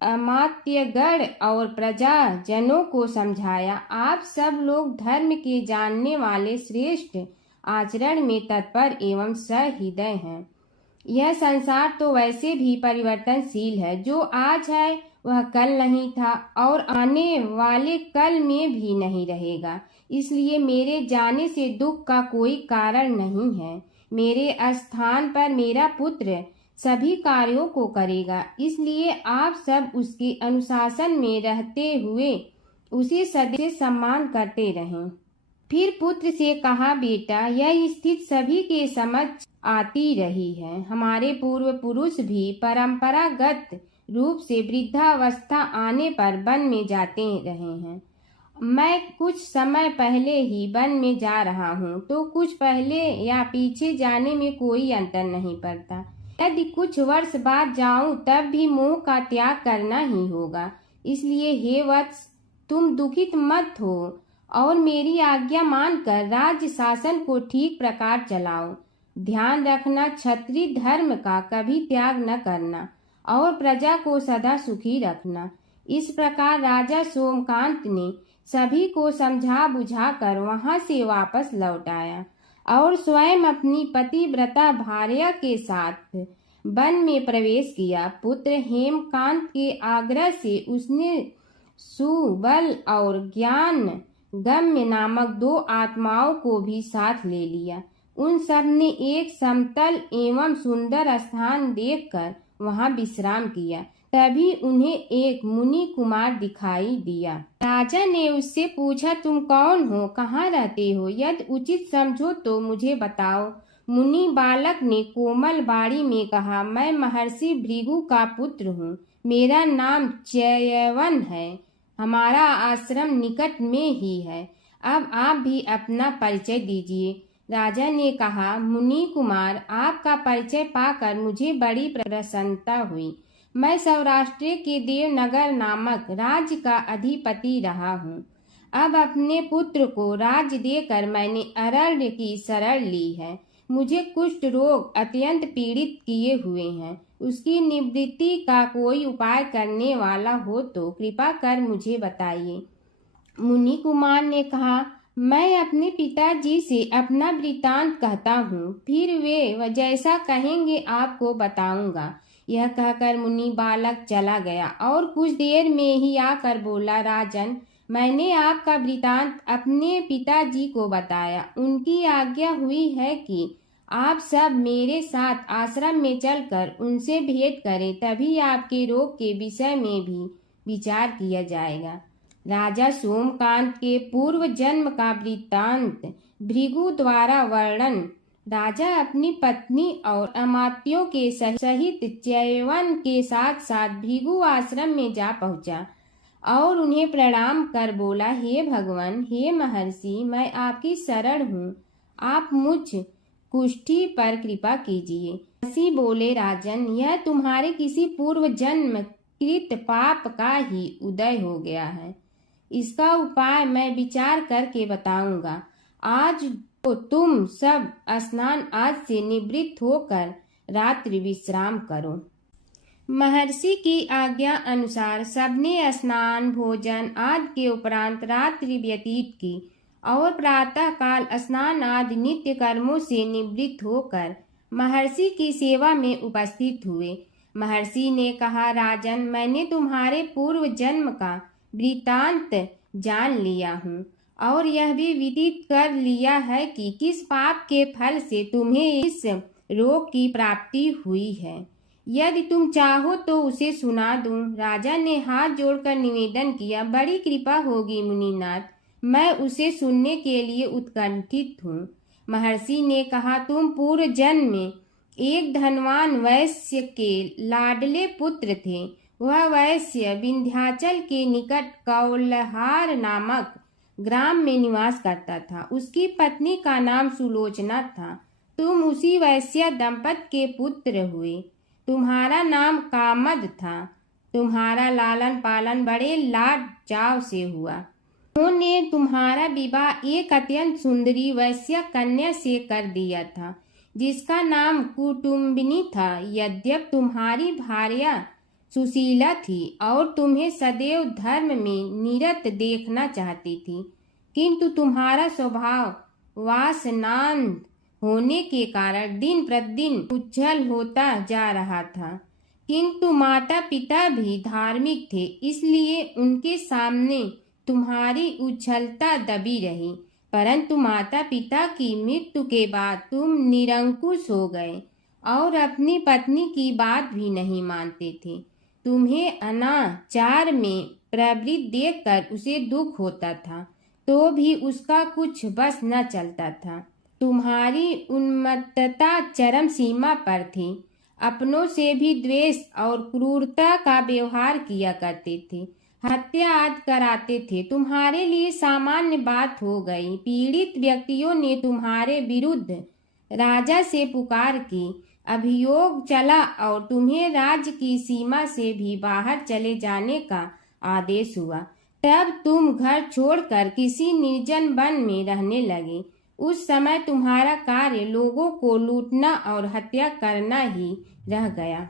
अमात्यगण और प्रजा जनों को समझाया, आप सब लोग धर्म के जानने वाले, श्रेष्ठ आचरण में तत्पर एवं सहृदय हैं। यह संसार तो वैसे भी परिवर्तनशील है। जो आज है वह कल नहीं था और आने वाले कल में भी नहीं रहेगा। इसलिए मेरे जाने से दुख का कोई कारण नहीं है। मेरे स्थान पर मेरा पुत्र सभी कार्यों को करेगा। इसलिए आप सब उसके अनुशासन में रहते हुए उसे सदैव सम्मान करते रहें। फिर पुत्र से कहा, बेटा, यह स्थिति सभी के समझ आती रही है। हमारे पूर्व पुरुष भी परंपरागत रूप से वृद्धावस्था आने पर वन में जाते रहे हैं। मैं कुछ समय पहले ही वन में जा रहा हूँ, तो कुछ पहले या पीछे जाने में कोई अंतर नहीं पड़ता। यदि कुछ वर्ष बाद जाऊं तब भी मोह का त्याग करना ही होगा। इसलिए हे वत्स, तुम दुखित मत हो और मेरी आज्ञा मानकर राज्य शासन को ठीक प्रकार चलाओ। ध्यान रखना, क्षत्रिय धर्म का कभी त्याग न करना और प्रजा को सदा सुखी रखना। इस प्रकार राजा सोमकांत ने सभी को समझा बुझाकर वहां से वापस लौट आया और स्वयं अपनी पतिव्रता भार्या के साथ वन में प्रवेश किया। पुत्र हेमकांत के आग्रह से उसने सुबल और ज्ञान गम्य नामक 2 आत्माओं को भी साथ ले लिया। उन सब ने एक समतल एवं सुंदर स्थान देखकर वहां विश्राम किया तभी उन्हें एक मुनि कुमार दिखाई दिया। राजा ने उससे पूछा, तुम कौन हो, कहाँ रहते हो, यदि उचित समझो तो मुझे बताओ। मुनि बालक ने कोमल बाणी में कहा, मैं महर्षि भृगु का पुत्र हूँ। मेरा नाम च्यवन है। हमारा आश्रम निकट में ही है। अब आप भी अपना परिचय दीजिए। राजा ने कहा, मुनि कुमार, आपका परिचय पाकर मुझे बड़ी प्रसन्नता हुई। मैं सौराष्ट्र के देवनगर नामक राज्य का अधिपति रहा हूँ। अब अपने पुत्र को राज्य देकर मैंने अरण्य की शरण ली है। मुझे कुष्ठ रोग अत्यंत पीड़ित किए हुए हैं। उसकी निवृत्ति का कोई उपाय करने वाला हो तो कृपा कर मुझे बताइए। मुनि कुमार ने कहा, मैं अपने पिताजी से अपना वृतांत कहता हूँ, फिर वे जैसा कहेंगे आपको बताऊंगा। यह कहकर मुनि बालक चला गया और कुछ देर में ही आकर बोला, राजन, मैंने आपका वृतांत अपने पिताजी को बताया। उनकी आज्ञा हुई है कि आप सब मेरे साथ आश्रम में चलकर उनसे भेंट करें, तभी आपके रोग के विषय में भी विचार किया जाएगा। राजा सोमकांत के पूर्व जन्म का वृत्तांत भृगु द्वारा वर्णन। राजा अपनी पत्नी और अमात्यों के सहित च्यवन के साथ साथ भृगु आश्रम में जा पहुंचा और उन्हें प्रणाम कर बोला, हे भगवान, हे महर्षि, मैं आपकी शरण हूँ। आप मुझ कुष्ठी पर कृपा कीजिए। महर्षि बोले, राजन, यह तुम्हारे किसी पूर्व जन्म कृत पाप का ही उदय हो गया है। इसका उपाय मैं विचार करके बताऊंगा। आज तो तुम सब स्नान आज से निवृत्त होकर रात्रि विश्राम करो। महर्षि की आज्ञा अनुसार सबने स्नान, भोजन आदि के उपरांत रात्रि व्यतीत की और प्रातः काल स्नान आदि नित्य कर्मों से निवृत्त होकर महर्षि की सेवा में उपस्थित हुए। महर्षि ने कहा, राजन, मैंने तुम्हारे पूर्व जन्म का वृतांत जान लिया हूँ और यह भी विदित कर लिया है कि किस पाप के फल से तुम्हें इस रोग की प्राप्ति हुई है। यदि तुम चाहो तो उसे सुना दूं। राजा ने हाथ जोड़कर निवेदन किया, बड़ी कृपा होगी मुनिनाथ, मैं उसे सुनने के लिए उत्कंठित हूँ। महर्षि ने कहा, तुम पूर्व जन्म में एक धनवान वैश्य के लाडले पुत्र थे। वह वैश्य विंध्याचल के निकट कौलहार नामक ग्राम में निवास करता था। उसकी पत्नी का नाम सुलोचना था। तुम उसी वैश्य दंपत के पुत्र हुए। तुम्हारा नाम कामद था। तुम्हारा लालन पालन बड़े लाड चाव से हुआ। उन्होंने तुम्हारा विवाह एक अत्यंत सुंदरी वैश्य कन्या से कर दिया था, जिसका नाम कुटुम्बिनी था। यद्यप तुम्हारी भार्या सुशीला थी और तुम्हें सदैव धर्म में निरत देखना चाहती थी, किंतु तुम्हारा स्वभाव वासनांध होने के कारण दिन प्रतिदिन उज्जवल होता जा रहा था। किंतु माता पिता भी धार्मिक थे, इसलिए उनके सामने तुम्हारी उज्ज्वलता दबी रही। परंतु माता पिता की मृत्यु के बाद तुम निरंकुश हो गए और अपनी पत्नी की बात भी नहीं मानते थे। तुम्हें अनाचार में प्रवृत्त देखकर उसे दुख होता था, तो भी उसका कुछ बस न चलता था। तुम्हारी उन्मत्तता चरम सीमा पर थी। अपनों से भी द्वेष और क्रूरता का व्यवहार किया करते थे। हत्या आदि कराते थे। तुम्हारे लिए सामान्य बात हो गई। पीड़ित व्यक्तियों ने तुम्हारे विरुद्ध राजा से पुकार की। अभियोग चला और तुम्हें राज्य की सीमा से भी बाहर चले जाने का आदेश हुआ। तब तुम घर छोड़कर किसी निर्जन वन में रहने लगे। उस समय तुम्हारा कार्य लोगों को लूटना और हत्या करना ही रह गया।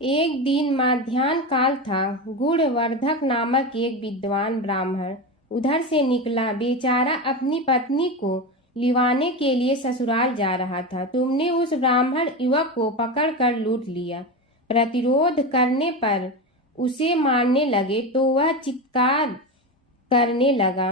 एक दिन माध्याह्न काल था। गुणवर्धक नामक एक विद्वान ब्राह्मण उधर से निकला। बेचारा अपनी पत्नी को लिवाने के लिए ससुराल जा रहा था। तुमने उस ब्राह्मण युवक को पकड़कर लूट लिया। प्रतिरोध करने पर उसे मारने लगे तो वह चित्कार करने लगा,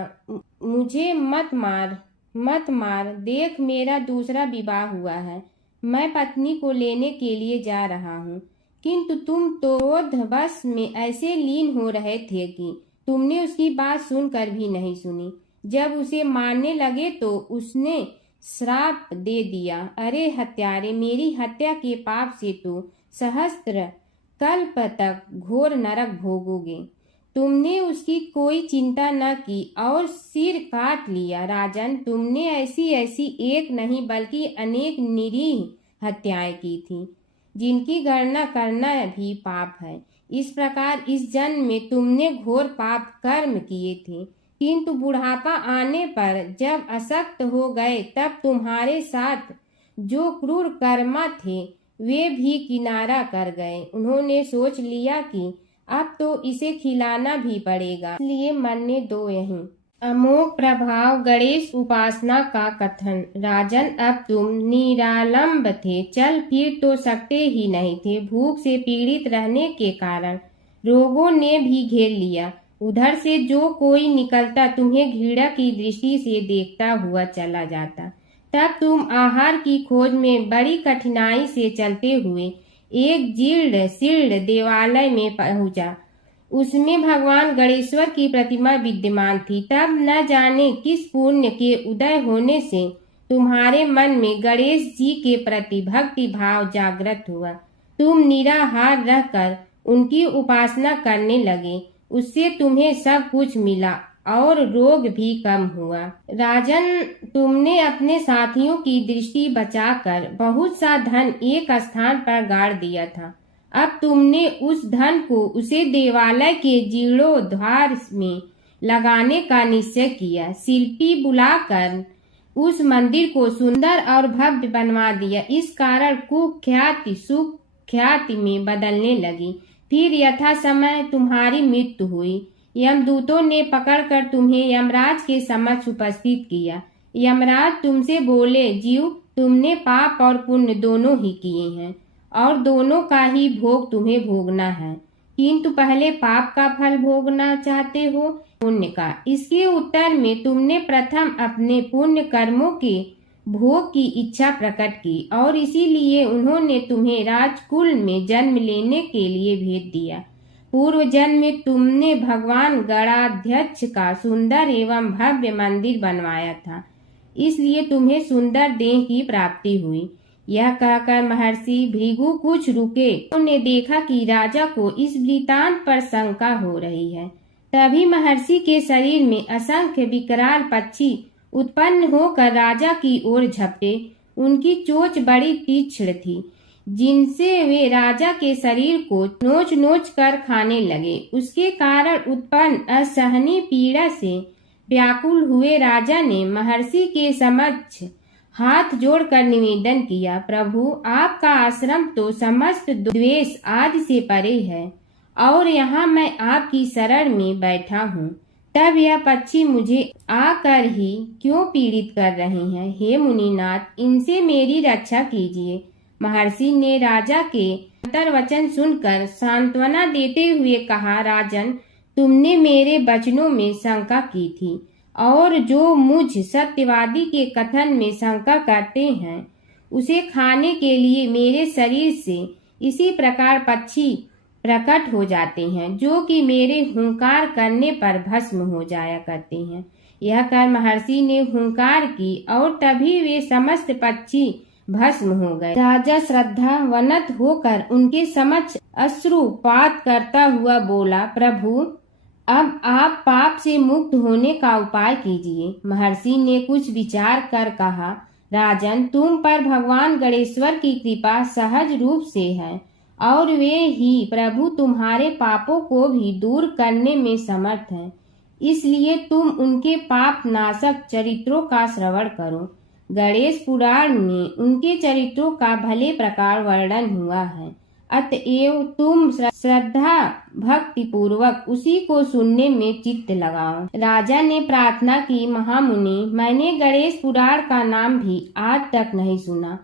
मुझे मत मार, मत मार, देख मेरा दूसरा विवाह हुआ है। मैं पत्नी को लेने के लिए जा रहा हूँ। किंतु तुम तो क्रोधवश में ऐसे लीन हो रहे थे कि तुमने उसकी बात सुनकर भी नहीं सुनी। जब उसे मारने लगे तो उसने श्राप दे दिया, अरे हत्यारे, मेरी हत्या के पाप से तो सहस्त्र कल्प तक घोर नरक भोगोगे। तुमने उसकी कोई चिंता न की और सिर काट लिया। राजन, तुमने ऐसी ऐसी एक नहीं बल्कि अनेक निरीह हत्याएं की थी, जिनकी गणना करना भी पाप है। इस प्रकार इस जन्म में तुमने घोर पाप कर्म किए थे, किंतु बुढ़ापा आने पर जब अशक्त हो गए तब तुम्हारे साथ जो क्रूर कर्मा थे वे भी किनारा कर गए। उन्होंने सोच लिया कि अब तो इसे खिलाना भी पड़ेगा, इसलिए मरने दो यहीं। अमोघ प्रभाव गणेश उपासना का कथन। राजन, अब तुम निरालंब थे, चल फिर तो सकते ही नहीं थे। भूख से पीड़ित रहने के कारण रोगों ने भी घेर लिया। उधर से जो कोई निकलता तुम्हें घृणा की दृष्टि से देखता हुआ चला जाता। तब तुम आहार की खोज में बड़ी कठिनाई से चलते हुए एक जीर्ण शीर्ण देवालय में पहुंचा। उसमें भगवान गणेश्वर की प्रतिमा विद्यमान थी। तब न जाने किस पुण्य के उदय होने से तुम्हारे मन में गणेश जी के प्रति भक्ति भाव जागृत हुआ। तुम निराहार रहकर उनकी उपासना करने लगे। उससे तुम्हें सब कुछ मिला और रोग भी कम हुआ। राजन, तुमने अपने साथियों की दृष्टि बचाकर बहुत सा धन एक स्थान पर गाड़ दिया था। अब तुमने उस धन को उसे देवालय के जीर्णोद्धार में लगाने का निश्चय किया। शिल्पी बुलाकर उस मंदिर को सुंदर और भव्य बनवा दिया। इस कारण कुख्याति सुख्याति में बदलने लगी। फिर यथा समय तुम्हारी मृत्यु हुई। यमदूतों ने पकड़कर तुम्हें यमराज के समक्ष उपस्थित किया। यमराज तुमसे बोले, जीव, तुमने पाप और पुण्य दोनों ही किए हैं और दोनों का ही भोग तुम्हें भोगना है, किंतु पहले पाप का फल भोगना चाहते हो पुण्य का। इसके उत्तर में तुमने प्रथम अपने पुण्य कर्मों के भोग की इच्छा प्रकट की और इसीलिए उन्होंने तुम्हें राजकुल में जन्म लेने के लिए भेज दिया। पूर्व जन्म में तुमने भगवान गणाध्यक्ष का सुंदर एवं भव्य मंदिर बनवाया था, इसलिए तुम्हें सुंदर देह की प्राप्ति हुई। यह कहकर महर्षि भृगु कुछ रुके। उन्होंने देखा कि राजा को इस वृतांत पर शंका हो रही है। तभी महर्षि के शरीर में असंख्य विकराल पक्षी उत्पन्न होकर राजा की ओर झपटे। उनकी चोंच बड़ी तीक्ष्ण थी, जिनसे वे राजा के शरीर को नोच नोच कर खाने लगे। उसके कारण उत्पन्न असहनीय पीड़ा से व्याकुल हुए राजा ने महर्षि के समक्ष हाथ जोड़कर निवेदन किया, प्रभु, आपका आश्रम तो समस्त द्वेष आदि से परे है और यहाँ मैं आपकी शरण में बैठा हूँ। तब यह पक्षी मुझे आकर ही क्यों पीड़ित कर रहे हैं? हे मुनिनाथ, इनसे मेरी रक्षा कीजिए। महर्षि ने राजा के अंतर्वचन सुनकर सांत्वना देते हुए कहा, राजन, तुमने मेरे वचनों में शंका की थी और जो मुझ सत्यवादी के कथन में शंका करते हैं उसे खाने के लिए मेरे शरीर से इसी प्रकार पक्षी प्रकट हो जाते हैं, जो कि मेरे हुंकार करने पर भस्म हो जाया करते हैं। यह कर महर्षि ने हुंकार की और तभी वे समस्त पक्षी भस्म हो गए। राजा श्रद्धावनत होकर उनके समक्ष अश्रुपात करता हुआ बोला, प्रभु, अब आप पाप से मुक्त होने का उपाय कीजिए। महर्षि ने कुछ विचार कर कहा, राजन, तुम पर भगवान गणेश्वर की कृपा सहज रूप से है और वे ही प्रभु तुम्हारे पापों को भी दूर करने में समर्थ हैं। इसलिए तुम उनके पाप नाशक चरित्रों का श्रवण करो। गणेश पुराण में उनके चरित्रों का भले प्रकार वर्णन हुआ है, अतएव तुम श्रद्धा भक्ति पूर्वक उसी को सुनने में चित्त लगाओ। राजा ने प्रार्थना की, महामुनि, मैंने गणेश पुराण का नाम भी आज तक नहीं सुना,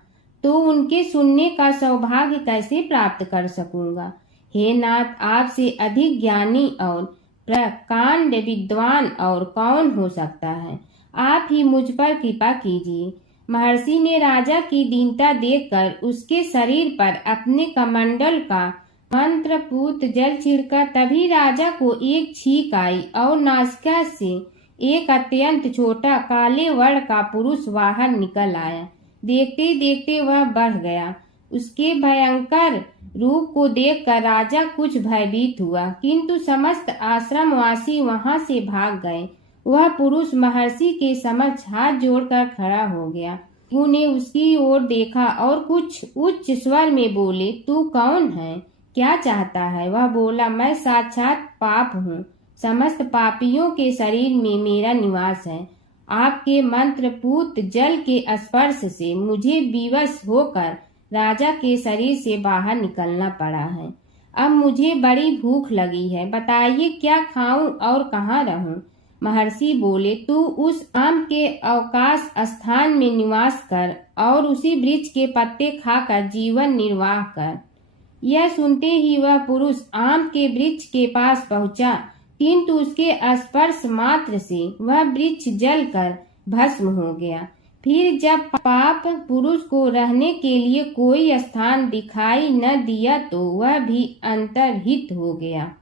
तो उनके सुनने का सौभाग्य कैसे प्राप्त कर सकूंगा? हे नाथ, आपसे अधिक ज्ञानी और प्रकांड विद्वान और कौन हो सकता है? आप ही मुझ पर कृपा कीजिए। महर्षि ने राजा की दीनता देखकर उसके शरीर पर अपने कमंडल का मंत्रपूत जल छिड़कर तभी राजा को एक छींक आई और नासिका से एक अत्यंत छोटा काले वर्ण का पुरुष बाहर निकल आया। देखते देखते वह बढ़ गया। उसके भयंकर रूप को देखकर राजा कुछ भयभीत हुआ, किंतु समस्त आश्रमवासी वहां से भाग गए। वह पुरुष महर्षि के समक्ष हाथ जोड़कर खड़ा हो गया। उन्हें उसकी ओर देखा और कुछ उच्च स्वर में बोले, तू कौन है, क्या चाहता है? वह बोला, मैं साक्षात पाप हूँ। समस्त पापियों के शरीर में मेरा निवास है। आपके मंत्रपूत जल के स्पर्श से मुझे विवश होकर राजा के शरीर से बाहर निकलना पड़ा है। अब मुझे बड़ी भूख लगी है, बताइए क्या खाऊं और कहाँ रहूं? महर्षि बोले, तू उस आम के अवकाश स्थान में निवास कर और उसी वृक्ष के पत्ते खाकर जीवन निर्वाह कर। यह सुनते ही वह पुरुष आम के वृक्ष के पास पहुंचा, किंतु उसके स्पर्श मात्र से वह वृक्ष जलकर भस्म हो गया। फिर जब पाप पुरुष को रहने के लिए कोई स्थान दिखाई न दिया तो वह भी अंतर्हित हो गया।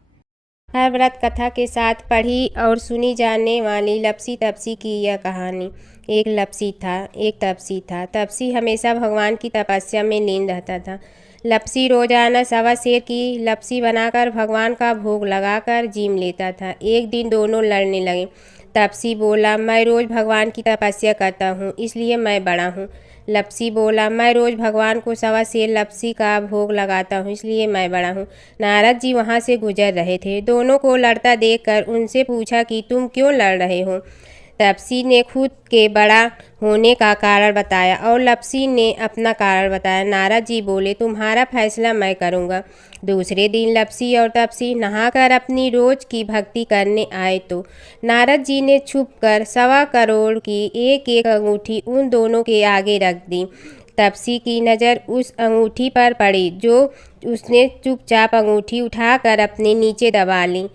हर व्रत कथा के साथ पढ़ी और सुनी जाने वाली लपसी तपसी की यह कहानी। एक लपसी था, एक तपसी था। तपसी हमेशा भगवान की तपस्या में लीन रहता था। लपसी रोजाना सवा सेर की लपसी बनाकर भगवान का भोग लगाकर जीम लेता था। एक दिन दोनों लड़ने लगे। तपसी बोला, मैं रोज भगवान की तपस्या करता हूँ, इसलिए मैं बड़ा हूँ। लपसी बोला, मैं रोज भगवान को सवा सेर लपसी का भोग लगाता हूँ, इसलिए मैं बड़ा हूँ। नारद जी वहाँ से गुजर रहे थे। दोनों को लड़ता देखकर उनसे पूछा कि तुम क्यों लड़ रहे हो? तपसी ने खुद के बड़ा होने का कारण बताया और लपसी ने अपना कारण बताया। नारद जी बोले, तुम्हारा फैसला मैं करूँगा। दूसरे दिन लपसी और तपसी नहाकर अपनी रोज की भक्ति करने आए तो नारद जी ने छुपकर 1.25 करोड़ की एक एक अंगूठी उन दोनों के आगे रख दी। तपसी की नज़र उस अंगूठी पर पड़ी जो उसने चुपचाप अंगूठी उठाकर अपने नीचे दबा ली।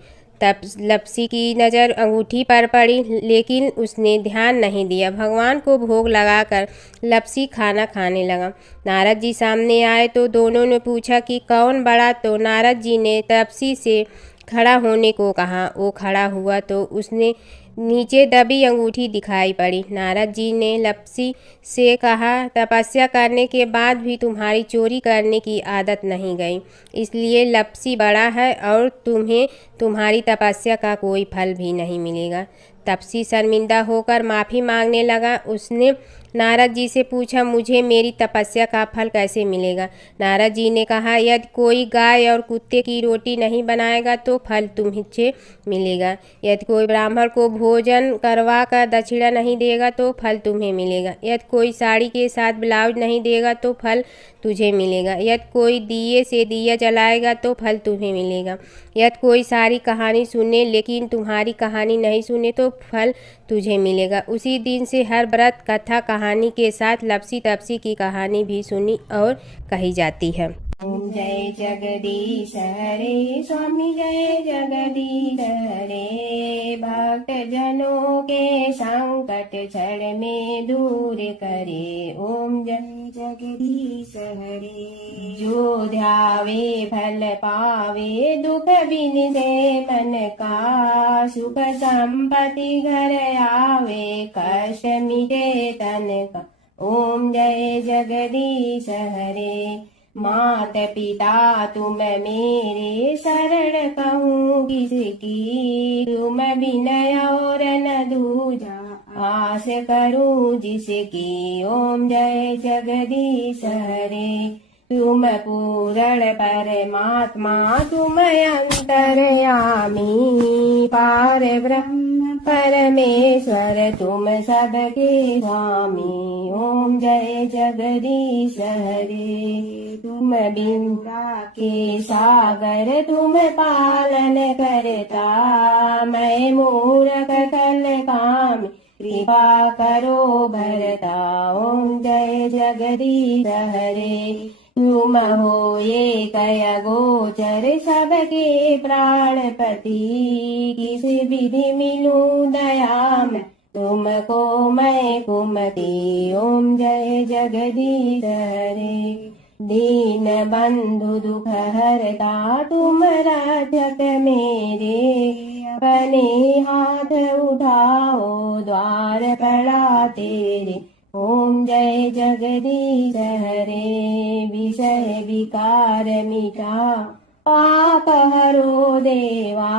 तब लपसी की नज़र अंगूठी पर पड़ी, लेकिन उसने ध्यान नहीं दिया। भगवान को भोग लगाकर लपसी खाना खाने लगा। नारद जी सामने आए तो दोनों ने पूछा कि कौन बड़ा? तो नारद जी ने तपसी से खड़ा होने को कहा। वो खड़ा हुआ तो उसने नीचे दबी अंगूठी दिखाई पड़ी। नारद जी ने लपसी से कहा, तपस्या करने के बाद भी तुम्हारी चोरी करने की आदत नहीं गई, इसलिए लपसी बड़ा है और तुम्हें तुम्हारी तपस्या का कोई फल भी नहीं मिलेगा। तपसी शर्मिंदा होकर माफ़ी मांगने लगा। उसने नारद जी से पूछा, मुझे मेरी तपस्या का फल कैसे मिलेगा? नारद जी ने कहा, यदि कोई गाय और कुत्ते की रोटी नहीं बनाएगा तो फल तुम्हें मिलेगा। यदि कोई ब्राह्मण को भोजन करवा कर दक्षिणा नहीं देगा तो फल तुम्हें मिलेगा। यदि कोई साड़ी के साथ ब्लाउज नहीं देगा तो फल तुझे मिलेगा। यदि कोई दिए से दिया जलाएगा तो फल तुम्हें मिलेगा। यदि कोई सारी कहानी सुने लेकिन तुम्हारी कहानी नहीं सुने तो फल तुझे मिलेगा। उसी दिन से हर व्रत कथा कहानी के साथ लपसी तपसी की कहानी भी सुनी और कही जाती है। ओम जय जगदीश हरे स्वामी जय जगदीश हरे, भक्त जनों के संकट क्षण में दूर करे। ओम जय जगदीश हरे, जो ध्यावे फल पावे, दुख बिन दे मन का, सुख संपत्ति घर आवे, कष्ट मिटे तन का। ओम जय जगदीश हरे, मात पिता तुम मेरे, शरण कहूँ किसकी, तुम विनय और न दूजा, आस करूँ जिसकी। ओम जय जगदीश हरे, तुम पूर्ण परमात्मा, तुम अंतर्यामी, पार ब्रह्म परमेश्वर, तुम सबके स्वामी। ओम जय जगदीश हरे, तुम बिंदा के सागर, तुम पालन करता, मैं मूर्ख कल काम, कृपा करो भरता। ओम जय जगदीश हरे, तुम हो ये कय गोचर, सबके प्राणपति, किस विधि मिलूं दया में, तुमको मैं कुमति। ओम जय जगदीश हरे, दीन बंधु दुख हरता तुम रक्षक मेरे, अपने हाथ उठाओ द्वार पड़ा तेरे। ओम जय जगदीश हरे, विषय विकार मिटा पाप हरो देवा,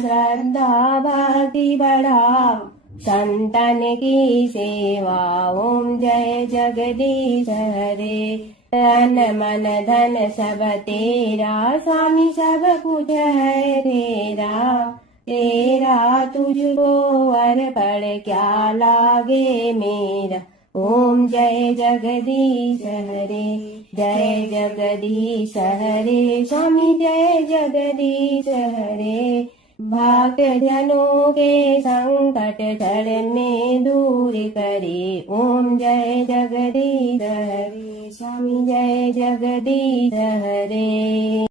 श्रद्धा भक्ति बढ़ाओ संतन की सेवा। ओम जय जगदीश हरे, तन मन धन सब तेरा, स्वामी सब कुछ है तेरा। तेरा तुझको अर्पण क्या लागे मेरा। ओम जय जगदीश हरे, जय जगदीश हरे, स्वामी जय जगदीश हरे। भक्त जनों के संकट क्षण में दूर करे। ओम जय जगदीश हरे, स्वामी जय जगदीश हरे।